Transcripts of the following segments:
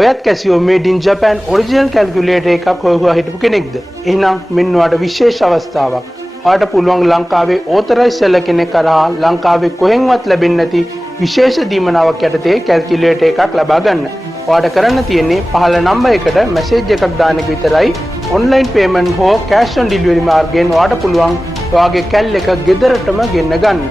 ඔයත් කැසියෝ මේඩ් ඉන් Japan original calculator එකක් හොයුවා හිටපු කෙනෙක්ද? එහෙනම් මෙන්න ඔයාලට විශේෂ අවස්ථාවක්. ඔයාලට පුළුවන් ලංකාවේ ඕතරයිස් සෙල්ලර් කෙනෙක් කරා ලංකාවේ කොහෙන්වත් ලැබෙන්නේ නැති විශේෂ දීමනාවක් යටතේ කැල්කියුලේටර් එකක් ලබා ගන්න. ඔයාලට කරන්න තියෙන්නේ පහළ නම්බර් එකට මැසේජ් එකක් දාන එක විතරයි. ඔන්ලයින් පේමන්ට් හෝ කැෂ් ඔන් ඩෙලිවරි මාර්ගයෙන් ඔයාලට පුළුවන් ඔයාගේ කැල් එක ගෙදරටම ගෙන්න ගන්න.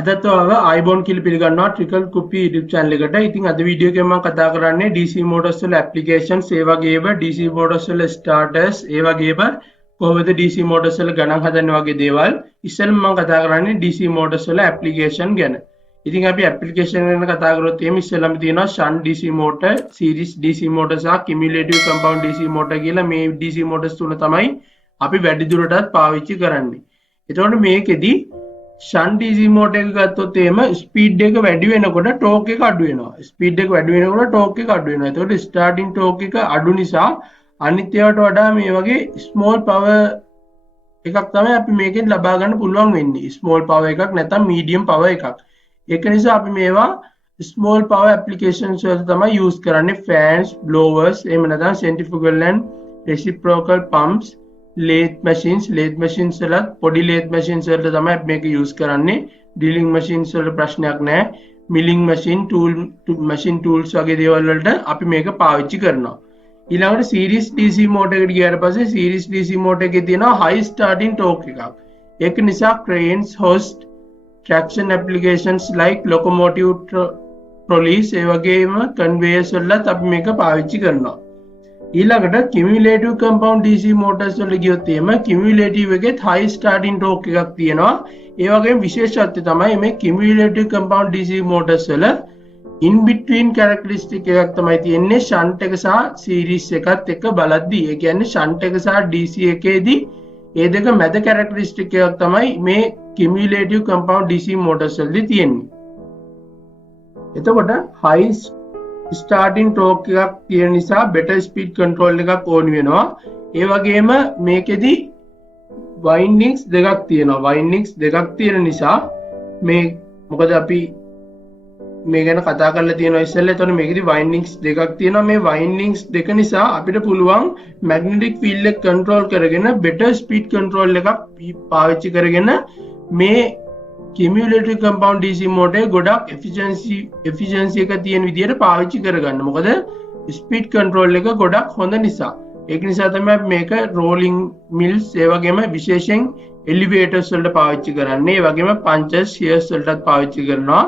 අදත් ආයිබෝන් කියලා පිළිගන්නවා ට්‍රිකල් කුපි YouTube channel එකට. ඉතින් අද වීඩියෝ එකෙන් මම කතා කරන්නේ DC Motors වල applications, ඒ වගේම DC Motors වල starters, ඒ වගේම කොහොමද DC Motors වල ගණන් හදන්නේ වගේ දේවල්. ඉස්සෙල්ලා මම කතා කරන්නේ DC Motors වල application ගැන. ඉතින් අපි application ගැන කතා කරොත් එimhe ඉස්සෙල්ලාම තියෙනවා shunt DC motor, series DC motor සහ cumulative compound DC motor කියලා මේ DC motors තුන තමයි අපි වැඩිදුරටත් පාවිච්චි කරන්නේ. එතකොට මේකෙදි shunt DC motor එක ගත්තොත් එහෙම ස්පීඩ් එක වැඩි වෙනකොට ටෝක් එක අඩු වෙනවා. ස්පීඩ් එක වැඩි වෙනකොට ටෝක් එක අඩු වෙනවා. එතකොට ස්ටාර්ටින් ටෝක් එක අඩු නිසා අනිත් ඒවාට වඩා මේ වගේ ස්මෝල් පවර් එකක් තමයි අපි මේකෙන් ලබා ගන්න පුළුවන් වෙන්නේ. ස්මෝල් පවර් එකක් නැත්නම් මීඩියම් පවර් එකක්. ඒක නිසා අපි මේවා ස්මෝල් පවර් ඇප්ලිකේෂන්ස් වලට තමයි යූස් කරන්නේ. ෆෑන්ස්, බ්ලෝවර්ස්, එහෙම නැත්නම් centrifugal and reciprocal pumps, lathe machines වලත් පොඩි lathe machines වලට තමයි මේක use කරන්නේ. drilling machines වලට ප්‍රශ්නයක් නැහැ. milling machine, machine tools වගේ දේවල් වලට අපි මේක පාවිච්චි කරනවා. ඊළඟට series DC motor එකට ගියාට පස්සේ series DC motor එකේ තියෙනවා high starting torque එකක්. ඒක නිසා cranes, hoist, traction applications like locomotive trolleys, ඒ වගේම conveyors වලත් අපි මේක පාවිච්චි කරනවා. ඊළඟට cumulative compound DC motors වල ගියොත් එහෙම cumulative එකෙත් high starting torque එකක් තියෙනවා. ඒ වගේම විශේෂත්වය තමයි මේ cumulative compound DC motors වල in between characteristic එකක් තමයි තියෙන්නේ shunt එක සහ series එකත් එක්ක බලද්දී. ඒ කියන්නේ shunt එක සහ DC එකේදී ඒ දෙක මැද characteristic එකක් තමයි මේ cumulative compound DC motors වලදී තියෙන්නේ. එතකොට high starting torque එකක් තියෙන නිසා better speed control එකක් ඕනි වෙනවා. ඒ වගේම මේකෙදි windings දෙකක් තියෙනවා. windings දෙකක් තියෙන නිසා මේ මොකද අපි මේ ගැන කතා කරලා තියෙනවා ඉස්සෙල්ලා. එතකොට මේකෙදි windings දෙකක් තියෙනවා. මේ windings දෙක නිසා අපිට පුළුවන් magnetic field එක control කරගෙන better speed control එකක් පාවිච්චි කරගෙන මේ cumulative compound DC motor ගොඩක් efficiency එක තියෙන විදිහට පාවිච්චි කරගන්න. මොකද speed control එක ගොඩක් හොඳ නිසා. ඒක නිසා තමයි මේක rolling mills, ඒ වගේම විශේෂයෙන් elevators වලට පාවිච්චි කරන්නේ. ඒ වගේම punches, shears වලටත් පාවිච්චි කරනවා.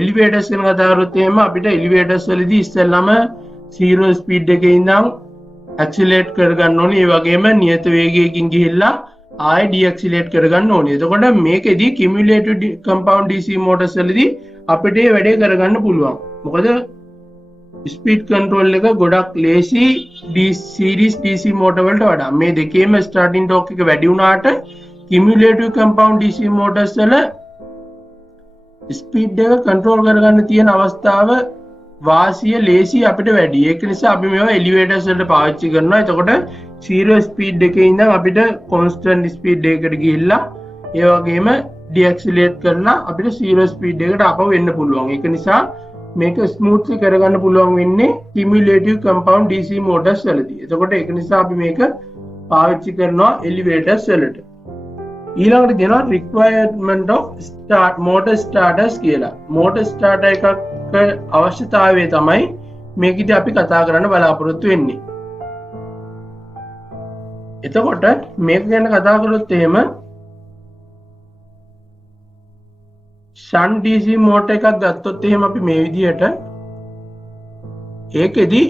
elevators ගැන කතා කරොත් එහෙම අපිට elevators වලදී ඉස්සෙල්ලාම zero speed එකේ ඉඳන් accelerate කරගන්න ඕනේ. ඒ වගේම නියත වේගයකින් ගිහිල්ලා ආයෙ ඩිඇක්සිලේට් කරගන්න ඕනේ. එතකොට මේකෙදි cumulative compound DC motors වලදී අපිට මේ වැඩේ කරගන්න පුළුවන්. මොකද ස්පීඩ් කන්ට්‍රෝල් එක ගොඩක් ලේසි series DC motor වලට වඩා. මේ දෙකේම starting torque එක වැඩි වුණාට cumulative compound DC motors වල ස්පීඩ් එක කන්ට්‍රෝල් කරගන්න තියෙන අවස්ථාව වාසිය ලේසි අපිට වැඩි. ඒක නිසා අපි මේවා elevators වලට පාවිච්චි කරනවා. එතකොට zero speed එකේ ඉඳන් අපිට constant speed එකකට ගිහිල්ලා ඒ වගේම deaccelerate කරලා අපිට zero speed එකට ආපහු එන්න පුළුවන්. ඒක නිසා මේක smoothly කරගන්න පුළුවන් වෙන්නේ cumulative compound DC motors වලදී. එතකොට ඒක නිසා අපි මේක පාවිච්චි කරනවා elevators වලට. ඊළඟට දෙනවා requirement of motor starters කියලා. motor starter එකක අවශ්‍යතාවය තමයි මේකෙදි අපි කතා කරන්න බලාපොරොත්තු වෙන්නේ. එතකොට මේක ගැන කතා කරොත් එහෙම shunt DC motor එකක් ගත්තොත් එහෙම අපි මේ විදිහට ඒකෙදි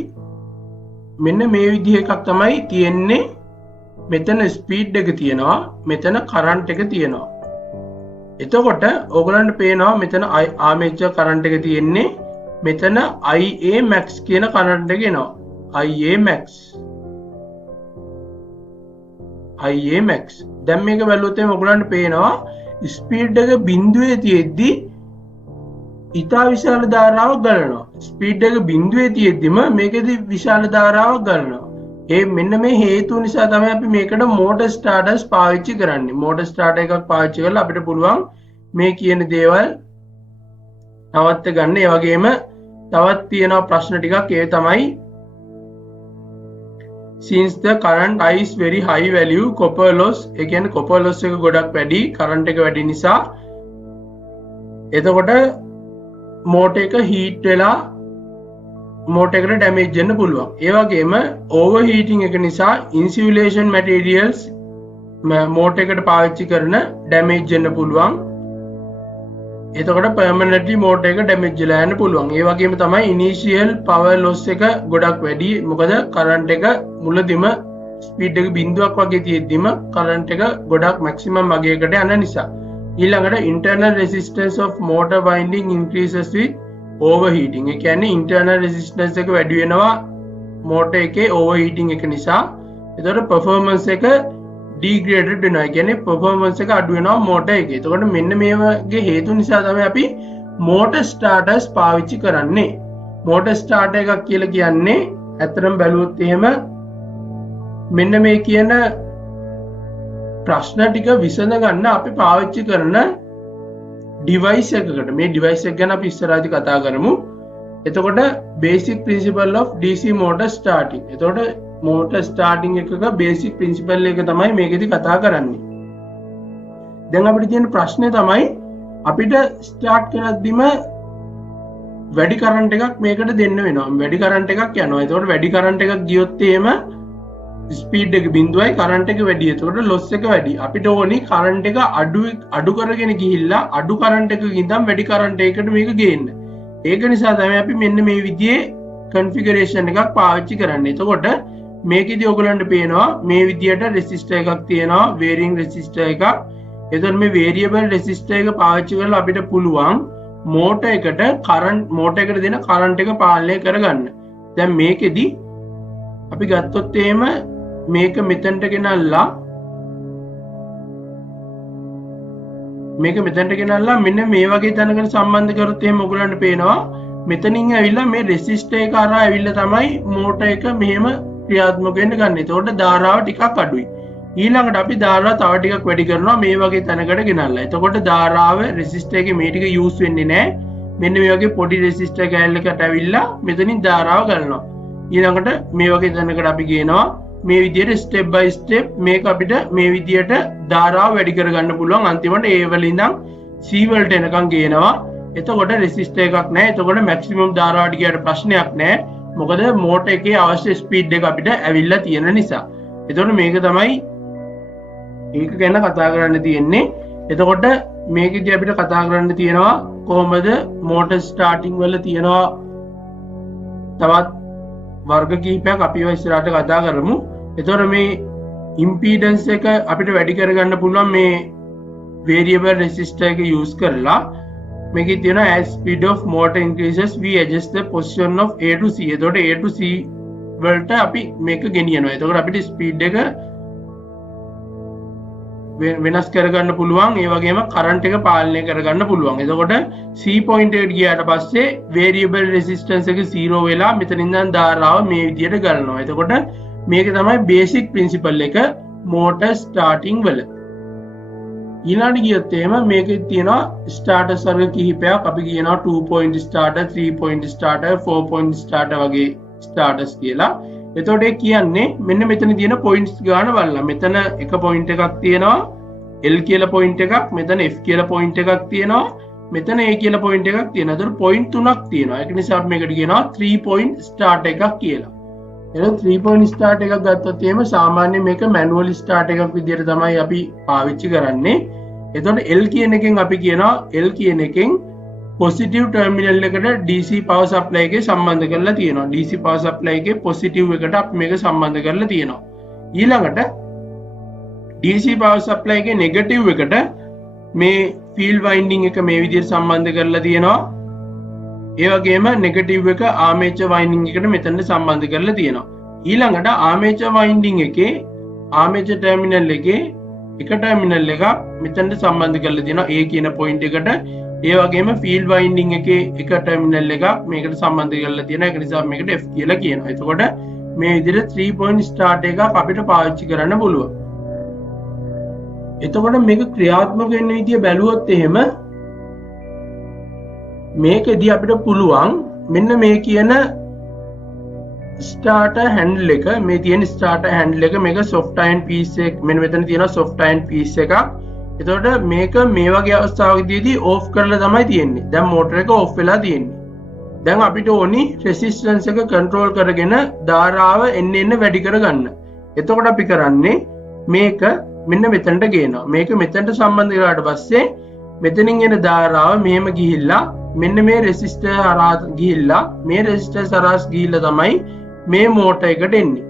මෙන්න මේ විදිහ එකක් තමයි තියෙන්නේ. මෙතන ස්පීඩ් එක තියෙනවා, මෙතන කරන්ට් එක තියෙනවා. එතකොට ඕගලන්ට පේනවා මෙතන ආමේචර් කරන්ට් එක තියෙන්නේ, මෙතන IA max කියන කරන්ට් එක එනවා. IA max දැන් මේක බැලුවොත් එහෙනම් ඔයගලන්ට පේනවා ස්පීඩ් එක බිඳුවේ තියෙද්දි ඉතා විශාල ධාරාවක් ගලනවා. ස්පීඩ් එක බිඳුවේ තියෙද්දිම මේකෙදි විශාල ධාරාවක් ගලනවා. ඒ මෙන්න මේ හේතු නිසා තමයි අපි මේකට motor starters පාවිච්චි කරන්නේ. motor starter එකක් පාවිච්චි කරලා අපිට පුළුවන් මේ කියන දේවල් නවත්ත ගන්න. ඒ වගේම තවත් තියෙනවා ප්‍රශ්න ටිකක්. ඒ තමයි since the current is very high value copper loss, ඒ කියන්නේ copper loss එක ගොඩක් වැඩි, current එක වැඩි නිසා එතකොට motor එක heat වෙලා motor එකට damage වෙන්න පුළුවන්. ඒ වගේම overheating එක නිසා insulation materials motor එකට පාවිච්චි කරන damage වෙන්න පුළුවන්. එතකොට permanently motor එක damage වෙලා යන්න පුළුවන්. ඒ වගේම තමයි initial power loss එක ගොඩක් වැඩි. මොකද current එක මුලදිම speed එක බිඳුවක් වගේ තියෙද්දිම current එක ගොඩක් maximum වගේකට යන නිසා. ඊළඟට internal resistance of motor winding increases with overheating. ඒ කියන්නේ internal resistance එක වැඩි වෙනවා motor එකේ overheating එක නිසා. එතකොට performance එක degraded වෙනවා. ඒ කියන්නේ performance එක අඩු වෙනවා motor එකේ. එතකොට මෙන්න මේ වගේ හේතු නිසා තමයි අපි motor starters පාවිච්චි කරන්නේ. motor starter එකක් කියලා කියන්නේ ඇත්තටම බැලුවොත් එහෙම මෙන්න මේ කියන ප්‍රශ්න ටික විසඳ ගන්න අපි පාවිච්චි කරන device එකකට. මේ device එක ගැන අපි ඉස්සරහදී කතා කරමු. එතකොට basic principle of DC motor starting. එතකොට motor starting එකක basic principle එක තමයි මේකෙදි කතා කරන්නේ. දැන් අපිට තියෙන ප්‍රශ්නේ තමයි අපිට start කරද්දිම වැඩි current එකක් මේකට දෙන්න වෙනවා. වැඩි current එකක් යනවා. එතකොට වැඩි current එකක් ගියොත් එහෙම ස්පීඩ් එක බිඳුවයි current එක වැඩි. එතකොට loss එක වැඩි. අපිට ඕනි current එක අඩු කරගෙන ගිහිල්ලා අඩු current එකකින් ඉඳන් වැඩි current එකකට මේක ගේන්න. ඒක නිසා තමයි අපි මෙන්න මේ විදිහේ configuration එකක් පාවිච්චි කරන්නේ. එතකොට මේකෙදි ඔයගලන්ට පේනවා මේ විදිහට resistor එකක් තියෙනවා, varying resistor එකක්. එතකොට මේ variable resistor එක පාවිච්චි කරලා අපිට පුළුවන් motor එකට motor එකට දෙන current එක පාලනය කරගන්න. දැන් මේකෙදි අපි ගත්තොත් එහෙම මේක මෙතනට ගෙනල්ලා මෙන්න මේ වගේ තැනකට සම්බන්ධ කරොත් එහෙම ඔයගලන්ට පේනවා මෙතනින් ඇවිල්ලා මේ රෙසිස්ටර් එක හරහා ඇවිල්ලා තමයි මෝටර් එක මෙහෙම ක්‍රියාත්මක වෙන්න ගන්න. ඒතකොට ධාරාව ටිකක් අඩුයි. ඊළඟට අපි ධාරාව තව ටිකක් වැඩි කරනවා මේ වගේ තැනකට ගෙනල්ලා. එතකොට ධාරාව රෙසිස්ටර් එකේ මේ ටික යූස් වෙන්නේ නැහැ. මෙන්න මේ වගේ පොඩි රෙසිස්ටර් කෑල්ලකට ඇවිල්ලා මෙතනින් ධාරාව ගන්නවා. ඊළඟට මේ වගේ තැනකට අපි ගේනවා. මේ විදිහට ස්ටෙප් බයි ස්ටෙප් මේක අපිට මේ විදිහට ධාරාව වැඩි කරගන්න පුළුවන්. අන්තිමට A වල ඉඳන් C වලට එනකන් ගේනවා. එතකොට රෙසිස්ටර් එකක් නැහැ. එතකොට මැක්සිමම් ධාරාවට ගියට ප්‍රශ්නයක් නැහැ. මොකද මෝටර් එකේ අවශ්‍ය ස්පීඩ් එක අපිට ඇවිල්ලා තියෙන නිසා. එතකොට මේක තමයි ඒක ගැන කතා කරන්න තියෙන්නේ. එතකොට මේකෙදි අපිට කතා කරන්න තියෙනවා කොහොමද මෝටර් ස්ටාර්ටින් වල තියෙනවා තවත් වර්ග කිහිපයක් අපි ඒවා ඉස්සරහට කතා කරමු. එතකොට මේ impedance එක අපිට වැඩි කරගන්න පුළුවන් මේ variable resistor එක use කරලා. මේකේ තියෙනවා as speed of motor increases we adjust the position of A to C. එතකොට A to C වලට අපි මේක ගෙනියනවා. එතකොට අපිට ස්පීඩ් එක වෙනස් කරගන්න පුළුවන්. ඒ වගේම කරන්ට් එක පාලනය කරගන්න පුළුවන්. එතකොට C point එකට ගියාට පස්සේ variable resistance එක 0 වෙලා මෙතනින් ඉඳන් ධාරාව මේ විදිහට ගලනවා. එතකොට මේක තමයි basic principle එක motor starting වල. ඊළඟට ගියොත් එහෙම මේකේ තියෙනවා starter වර්ග කිහිපයක්. අපි කියනවා 2 point starter, 3 point starter, 4 point starter වගේ starters කියලා. එතකොට ඒ කියන්නේ මෙන්න මෙතන තියෙන points ගාන බලලා. මෙතන එක point එකක් තියෙනවා L කියලා point එකක්, මෙතන F කියලා point එකක් තියෙනවා, මෙතන A කියලා point එකක් තියෙනවා. ඒතර point තුනක් තියෙනවා. ඒක නිසා අපි මේකට කියනවා 3 point starter එකක් කියලා. එහෙනම් 3 point starter එකක් ගත්තොත් එහෙම සාමාන්‍ය මේක manual starter එකක් විදිහට තමයි අපි පාවිච්චි කරන්නේ. එතකොට L කියන එකෙන් අපි කියනවා L කියන එකෙන් positive terminal එකට DC power supply එකේ සම්බන්ධ කරලා තියෙනවා. DC power supply එකේ positive එකට අපි මේක සම්බන්ධ කරලා තියෙනවා. ඊළඟට DC power supply එකේ negative එකට මේ field winding එක මේ විදිහට සම්බන්ධ කරලා තියෙනවා. ඒ වගේම negative එක armature winding එකට මෙතනට සම්බන්ධ කරලා තියෙනවා. ඊළඟට armature winding එකේ armature terminal එකේ එක terminal එකක් මෙතනට සම්බන්ධ කරලා තියෙනවා A කියන point එකට. ඒ වගේම field winding එකේ එක terminal එකක් මේකට සම්බන්ධ කරලා තියෙනවා. ඒක නිසා මේකට F කියලා කියනවා. එතකොට මේ විදිහට 3 point start එකක් අපිට පාවිච්චි කරන්න පුළුවන්. එතකොට මේක ක්‍රියාත්මක වෙන විදිය බැලුවොත් එහෙම මේකෙදී අපිට පුළුවන් මෙන්න මේ කියන starter handle එක මේ තියෙන starter handle එක මේක soft iron piece එක මෙන්න මෙතන තියෙනවා soft iron piece එකක්. එතකොට මේක මේ වගේ අවස්ථාවකදී off කරලා තමයි තියෙන්නේ. දැන් motor එක off වෙලා තියෙන්නේ. දැන් අපිට ඕනි resistance එක control කරගෙන ධාරාව එන්න වැඩි කරගන්න. එතකොට අපි කරන්නේ මේක මෙන්න මෙතනට ගේනවා. මේක මෙතනට සම්බන්ධ කරාට පස්සේ මෙතනින් එන ධාරාව මෙහෙම ගිහිල්ලා මෙන්න මේ resistor හරහා ගිහිල්ලා මේ resistor හරහා ගිහිල්ලා තමයි මේ motor එකට එන්නේ.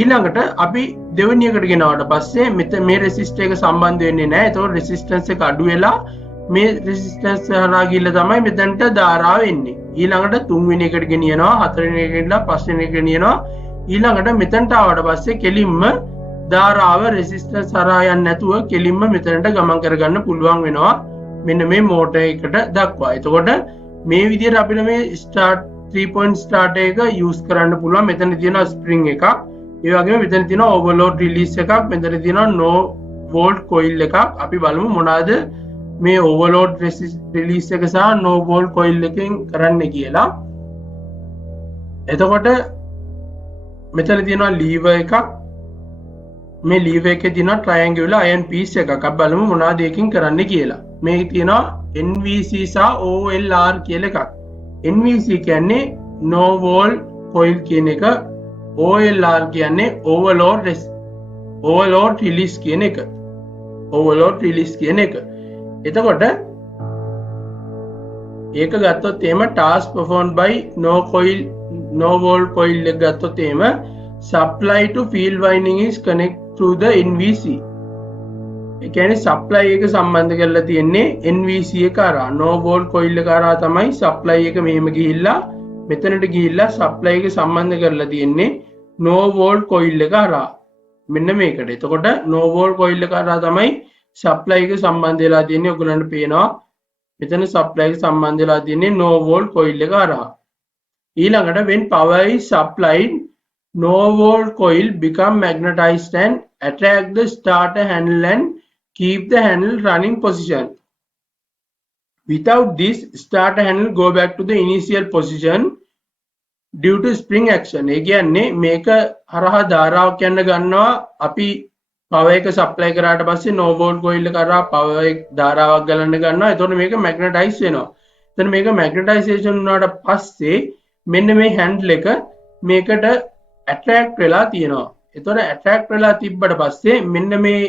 ඊළඟට අපි දෙවෙනි එකට ගෙනාවට පස්සේ මෙතන මේ resistor එක සම්බන්ධ වෙන්නේ නැහැ. ඒතකොට resistance එක අඩු වෙලා මේ resistance හරහා ගිහිල්ලා තමයි මෙතනට ධාරාව එන්නේ. ඊළඟට තුන්වෙනි එකට ගෙනියනවා, හතරවෙනි එකට ගෙනියලා පස්වෙනි එකට ගෙනියනවා. ඊළඟට මෙතනට ආවට පස්සේ කෙලින්ම ධාරාව resistance හරහා යන්නේ නැතුව කෙලින්ම මෙතනට ගමන් කරගන්න පුළුවන් වෙනවා. මෙන්න මේ motor එකට දක්වා. එතකොට මේ විදිහට අපිට මේ start 3 point start එක use කරන්න පුළුවන්. මෙතන තියෙනවා spring එකක්. ඒ වගේම මෙතන තියෙනවා overload release එකක්. මෙතන තියෙනවා no volt coil එකක්. අපි බලමු මොනවාද මේ overload release එක සහ no volt coil එකෙන් කරන්න කියලා. එතකොට මෙතන තියෙනවා lever එකක්. මේ lever එකේ තියෙනවා triangular iron piece එකක්. අපි බලමු මොනවාද එකකින් කරන්න කියලා. මේක තියෙනවා NVC සහ OLR කියලා එකක්. NVC කියන්නේ no volt coil කියන එක. OLR කියන්නේ overload release කියන එක. overload release කියන එක. එතකොට ඒක ගත්තොත් එහෙම task performed by no volt coil එක ගත්තොත් එහෙම supply to field winding is connect through the NVC. ඒ කියන්නේ supply එක සම්බන්ධ කරලා තියෙන්නේ NVC එක හරහා. no volt coil එක හරහා තමයි supply එක මෙහෙම ගිහිල්ලා මෙතනට ගිහිල්ලා supply එක සම්බන්ධ කරලා තියෙන්නේ no volt coil එක හරහා. මෙන්න මේකට. එතකොට no volt coil එක හරහා තමයි supply එක සම්බන්ධ වෙලා තියෙන්නේ. ඔයගලන්ට පේනවා මෙතන supply එක සම්බන්ධ වෙලා තියෙන්නේ no volt coil එක හරහා. ඊළඟට when power is supplied no volt coil become magnetized and attract the starter handle and keep the handle running position. Without this, starter handle go back to the initial position due to spring action. ඒ කියන්නේ මේක හරහා ධාරාවක් යන්න ගන්නවා. අපි power එක supply කරාට පස්සේ no volt coil එක හරහා power එක ධාරාවක් ගලන්න ගන්නවා. එතකොට මේක magnetize වෙනවා. එතන මේක magnetization වුණාට පස්සේ මෙන්න මේ handle එක මේකට attract වෙලා තියෙනවා. එතකොට attract වෙලා තිබ්බට පස්සේ මෙන්න මේ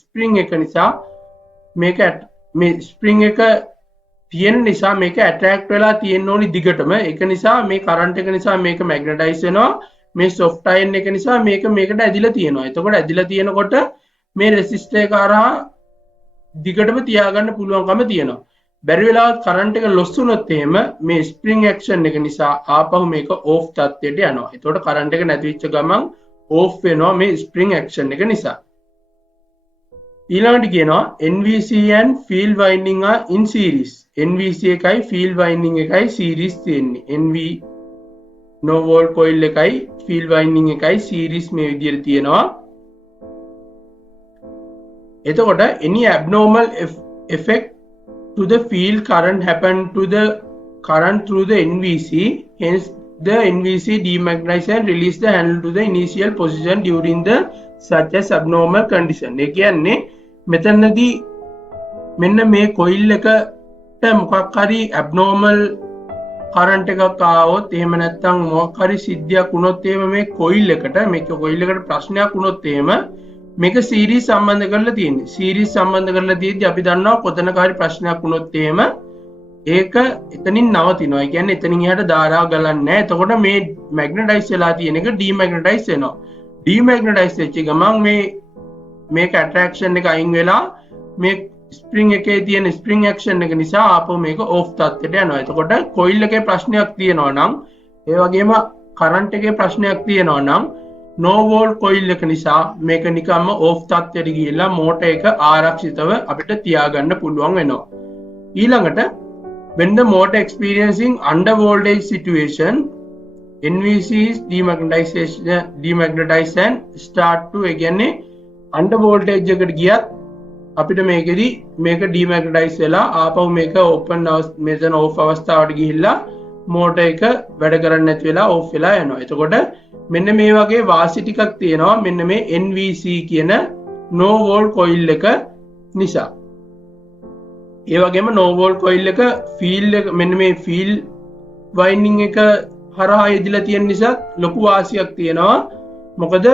spring එක නිසා මේක මේ spring එක තියෙන නිසා මේක attract වෙලා තියෙන්න ඕනි දිගටම. ඒක නිසා මේ current එක නිසා මේක magnetize වෙනවා. මේ soft iron එක නිසා මේකට ඇදිලා තියෙනවා. එතකොට ඇදිලා තියෙනකොට මේ resistor එක හරහා දිගටම තියාගන්න පුළුවන්කම තියෙනවා. බැරි වෙලාවත් current එක loss වුණොත් එහෙම මේ spring action එක නිසා ආපහු මේක off තත්ත්වයට යනවා. එතකොට current එක නැති වෙච්ච ගමන් off වෙනවා මේ spring action එක නිසා. ඊළඟට කියනවා NVC and field winding are in series. NVC එකයි field winding එකයි series තියෙන්නේ. NV no volt coil එකයි field winding එකයි series මේ විදිහට තියෙනවා. එතකොට any abnormal effect to the field current happen to the current through the NVC, hence the NVC demagnetize and release the handle to the initial position during the such as abnormal condition. ඒ කියන්නේ මෙතනදී මෙන්න මේ coil එකට මොකක් හරි abnormal current එකක් ආවොත් එහෙම නැත්නම් මොකක් හරි සිද්ධියක් වුණොත් එහෙම මේ coil එකට ප්‍රශ්නයක් වුණොත් එහෙම මේක series සම්බන්ධ කරලා තියෙන්නේ. series සම්බන්ධ කරලා තියෙද්දි අපි දන්නවා කොතනක හරි ප්‍රශ්නයක් වුණොත් එහෙම ඒක එතනින් නවතිනවා. ඒ කියන්නේ එතනින් එහාට ධාරාව ගලන්නේ නැහැ. එතකොට මේ magnetize වෙලා තියෙන එක demagnetize වෙනවා. demagnetize වෙච්ච ගමන් මේක attraction එක අයින් වෙලා මේ spring එකේ තියෙන spring action එක නිසා ආපහු මේක off තත්ත්වයට යනවා. එතකොට coil එකේ ප්‍රශ්නයක් තියෙනවා නම් ඒ වගේම current එකේ ප්‍රශ්නයක් තියෙනවා නම් no volt coil එක නිසා මේක නිකම්ම off තත්ත්වයට ගිහිල්ලා motor එක ආරක්ෂිතව අපිට තියාගන්න පුළුවන් වෙනවා. ඊළඟට when the motor experiencing under voltage situation NVC is demagnetized and start to again under voltage එකට ගියත් අපිට මේකෙදි මේක ඩිමැග්නටයිස් වෙලා ආපහු මේක ඕපන් මෙතන ඕෆ් අවස්ථාවට ගිහිල්ලා මෝටර් එක වැඩ කරන්නේ නැති වෙලා ඕෆ් වෙලා යනවා. එතකොට මෙන්න මේ වගේ වාසි ටිකක් තියෙනවා මෙන්න මේ NVC කියන no wall coil එක නිසා. ඒ වගේම no wall coil එක ෆීල්ඩ් එක මෙන්න මේ ෆීල්ඩ් වයින්ඩින් එක හරහා යෙදිලා තියෙන නිසා ලොකු වාසියක් තියෙනවා. මොකද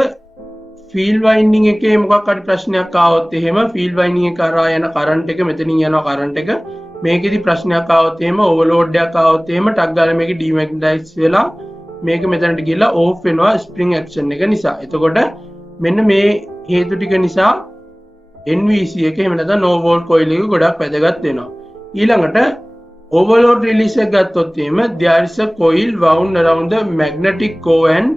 ෆීල්ඩ් වයින්ඩින් එකේ මොකක් හරි ප්‍රශ්නයක් ආවොත් එහෙම ෆීල්ඩ් වයින්ඩින් එක කරා යන කරන්ට් එක මෙතනින් යනවා කරන්ට් එක මේකෙදි ප්‍රශ්නයක් ආවොත් එහෙම ඕවර්ලෝඩ් එකක් ආවොත් එහෙම ටක් ගාලා මේක ඩිමැග්නටයිස් වෙලා මේක මෙතනට ගිහලා ඕෆ් වෙනවා ස්ප්‍රින්ග් ඇක්ෂන් එක නිසා. එතකොට මෙන්න මේ හේතු ටික නිසා NVC එක එහෙම නැත්නම් no wall coil එක ගොඩක් වැදගත් වෙනවා. ඊළඟට overload release එක ගත්තොත් එහෙම there is a coil wound around the magnetic core and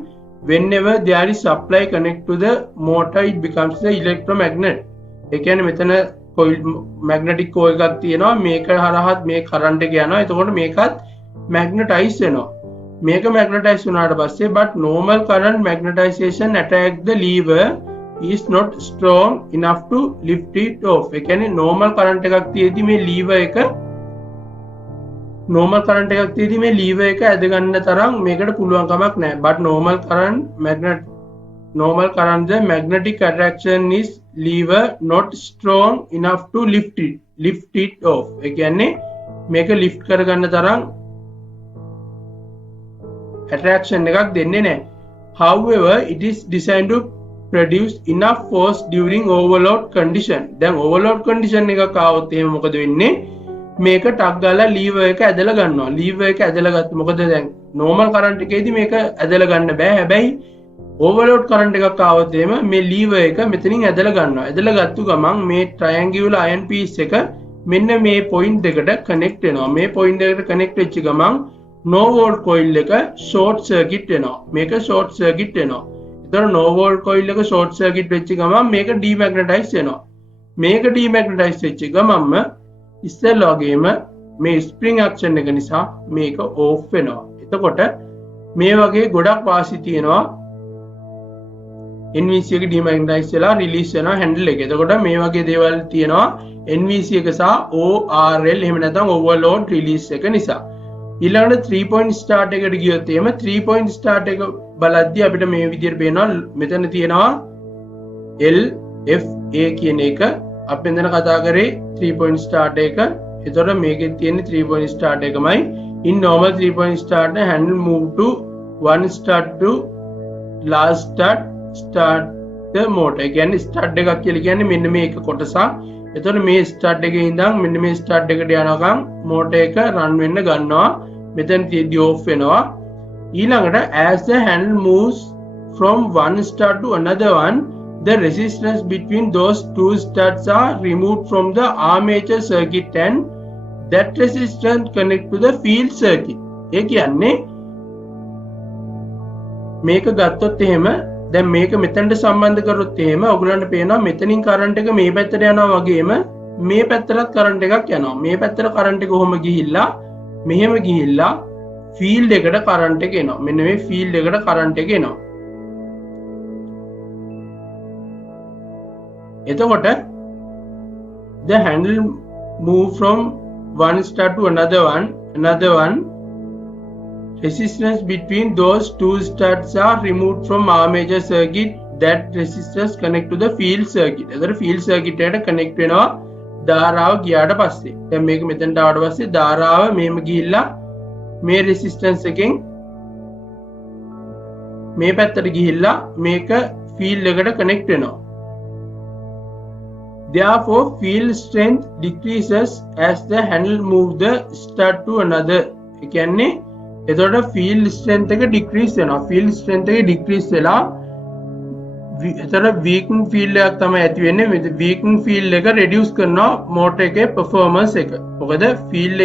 whenever there is supply connect to the motor it becomes the electromagnet. ඒ කියන්නේ මෙතන coil magnetic core එකක් තියෙනවා මේක හරහාත් මේ current එක යනවා. එතකොට මේකත් magnetize වෙනවා. මේක magnetize වුණාට පස්සේ but normal current magnetization attack the lever is not strong enough to lift it off. ඒ කියන්නේ normal current එකක් තියෙද්දි මේ lever එක normal current එකක් තියෙදි මේ lever එක ඇද ගන්න තරම් මේකට පුළුවන් කමක් නැහැ. but normal current the magnetic attraction is lever not strong enough to lift it off. ඒ කියන්නේ මේක lift කරගන්න තරම් attraction එකක් දෙන්නේ නැහැ. however it is designed to produce enough force during overload condition. දැන් overload condition එකක් ආවොත් එහෙම මොකද වෙන්නේ? මේක ටක් ගාලා ලීවර් එක ඇදලා ගන්නවා. ලීවර් එක ඇදලා ගත්ත මොකද දැන් normal current එකේදී මේක ඇදලා ගන්න බෑ. හැබැයි overload current එකක් ආවොත් එහෙම මේ ලීවර් එක මෙතනින් ඇදලා ගන්නවා. ඇදලා ගත්තු ගමන් මේ triangular iron piece එක මෙන්න මේ point දෙකට connect වෙනවා. මේ point දෙකට connect වෙච්ච ගමන් no wall coil එක short circuit වෙනවා. මේක short circuit වෙනවා. එතකොට no wall coil එක short circuit වෙච්ච ගමන් මේක demagnetize වෙනවා. මේක demagnetize වෙච්ච ගමන්ම ඉස්සෙල්ලා වගේම මේ ස්ප්‍රින්ග් ඇක්ෂන් එක නිසා මේක ඕෆ් වෙනවා. එතකොට මේ වගේ ගොඩක් වාසි තියෙනවා NVC එක ඩිමැග්නටයිස් වෙලා රිලීස් වෙනවා හැන්ඩල් එක. එතකොට මේ වගේ දේවල් තියෙනවා NVC එක සහ ORL එහෙම නැත්නම් ඕවර්ලෝඩ් රිලීස් එක නිසා. ඊළඟට 3 point start එකට ගියොත් එහෙම 3 point start එක බලද්දී අපිට මේ විදිහට පේනවා මෙතන තියෙනවා LFA කියන එක අපි මෙතන කතා කරේ 3 point start එක. එතකොට මේකේ තියෙන 3 point start එකමයි in normal 3 point start handle move to one start to last start the motor. ඒ කියන්නේ start එකක් කියලා කියන්නේ මෙන්න මේක කොටසක්. එතකොට මේ start එකේ ඉඳන් මෙන්න මේ start එකට යනකම් motor එක run වෙන්න ගන්නවා. මෙතන තියෙද්දි off වෙනවා. ඊළඟට as the handle moves from one start to another one the resistance between those two starts are removed from the armature circuit and that resistance connect to the field circuit. ඒ කියන්නේ මේක ගත්තොත් එහෙම දැන් මේක මෙතනට සම්බන්ධ කරොත් එහෙම ඔයගලන්ට පේනවා මෙතනින් කරන්ට් එක මේ පැත්තට යනවා වගේම මේ පැත්තටත් කරන්ට් එකක් යනවා. මේ පැත්තට කරන්ට් එක කොහොම ගිහිල්ලා මෙහෙම ගිහිල්ලා ෆීල්ඩ් එකට කරන්ට් එක එනවා. මෙන්න මේ ෆීල්ඩ් එකට කරන්ට් එක එනවා. එතකොට the handle move from one start to another one resistance between those two starts are removed from armature circuit that resistance connect to the field circuit. එතකොට field circuit එකට connect වෙනවා ධාරාව ගියාට පස්සේ. දැන් මේක මෙතනට ආවට පස්සේ ධාරාව මෙහෙම ගිහිල්ලා මේ resistance එකෙන් මේ පැත්තට ගිහිල්ලා මේක field එකට connect වෙනවා. Therefore, field strength decreases as the handle move the start to another. ඒ කියන්නේ එතකොට field strength එක decrease වෙනවා. field strength එක decrease වෙලා එතකොට weakening field එකක් තමයි ඇති වෙන්නේ. මේ weakening field එක reduce කරනවා motor එකේ performance එක. මොකද field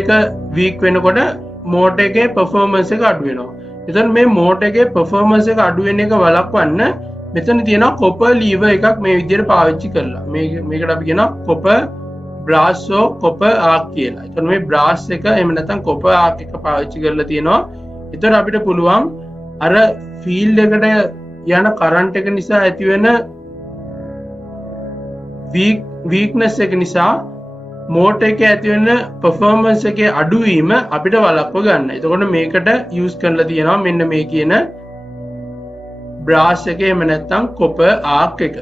එක weak වෙනකොට motor එකේ performance එක අඩු වෙනවා. එතකොට මේ motor එකේ performance එක අඩු වෙන එක වළක්වන්න මෙතන තියෙනවා copper lever එකක් මේ විදිහට පාවිච්චි කරලා මේකට අපි කියනවා copper බ්‍රාසෝ කොපර් ආක් කියලා. එතකොට මේ බ්‍රාස් එක එහෙම නැත්නම් කොපර් ආක් එක පාවිච්චි කරලා තියෙනවා. එතකොට අපිට පුළුවන් අර ෆීල්ඩ් එකට යන කරන්ට් එක නිසා ඇතිවෙන වීක්නස් එක නිසා මෝටර් එකේ ඇතිවෙන පර්ෆෝමන්ස් එකේ අඩුවීම අපිට වළක්ව ගන්න. එතකොට මේකට යූස් කරලා තියෙනවා මෙන්න මේ කියන බ්‍රාස් එක එහෙම නැත්නම් කොපර් ආක් එක.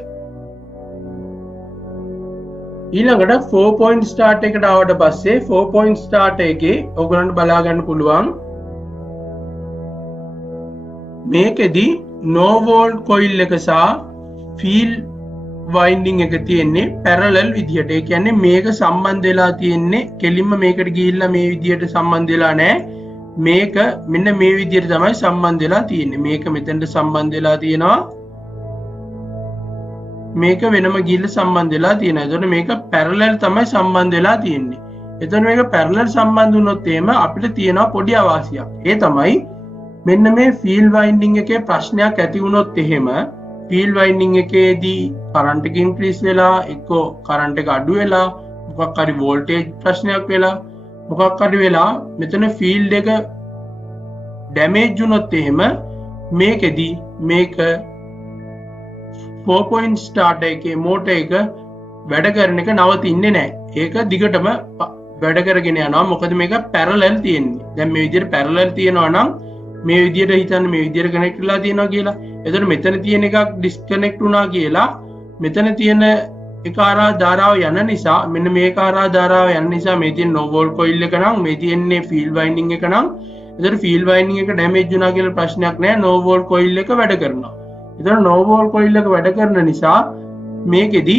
ඊළඟට 4 point start එකට ආවට පස්සේ 4 point start එකේ ඔයගොල්ලන්ට බලා ගන්න පුළුවන් මේකෙදි no volt coil එක සහ field winding එක තියෙන්නේ parallel විදියට. ඒ කියන්නේ මේක සම්බන්ධ වෙලා තියෙන්නේ කෙලින්ම මේකට ගිහිල්ලා මේ විදියට සම්බන්ධ වෙලා නැහැ. මේක මෙන්න මේ විදියට තමයි සම්බන්ධ වෙලා තියෙන්නේ. මේක මෙතෙන්ට සම්බන්ධ වෙලා තියෙනවා. මේක වෙනම ගිහිල්ලා සම්බන්ධ වෙලා තියෙනවා. එතකොට මේක parallel තමයි සම්බන්ධ වෙලා තියෙන්නේ. එතකොට මේක parallel සම්බන්ධ වුණොත් එහෙම අපිට තියෙනවා පොඩි අවාසියක්. ඒ තමයි මෙන්න මේ field winding එකේ ප්‍රශ්නයක් ඇති වුණොත් එහෙම field winding එකේදී current එක increase වෙලා එක්කෝ current එක අඩු වෙලා මොකක් හරි voltage ප්‍රශ්නයක් වෙලා මොකක් හරි වෙලා මෙතන field එක damage වුණොත් එහෙම මේකෙදී මේක 4 point start එකේ motor එක වැඩ කරන එක නවතින්නේ නැහැ. ඒක දිගටම වැඩ කරගෙන යනවා. මොකද මේක parallel තියෙන්නේ. දැන් මේ විදිහට parallel තියෙනවා නම් මේ විදිහට හිතන්න මේ විදිහට කනෙක්ට් වෙලා තියෙනවා කියලා. එතකොට මෙතන තියෙන එකක් ඩිස්කනෙක්ට් වුණා කියලා මෙතන තියෙන එක හරහා ධාරාව යන නිසා මෙන්න මේක හරහා ධාරාව යන නිසා මේ තියෙන no volt coil එක නම් මේ තියෙන්නේ field winding එක නම් එතකොට field winding එක damage වුණා කියලා ප්‍රශ්නයක් නැහැ. no volt coil එක වැඩ කරනවා. එතකොට no volt coil එක වැඩ කරන නිසා මේකෙදි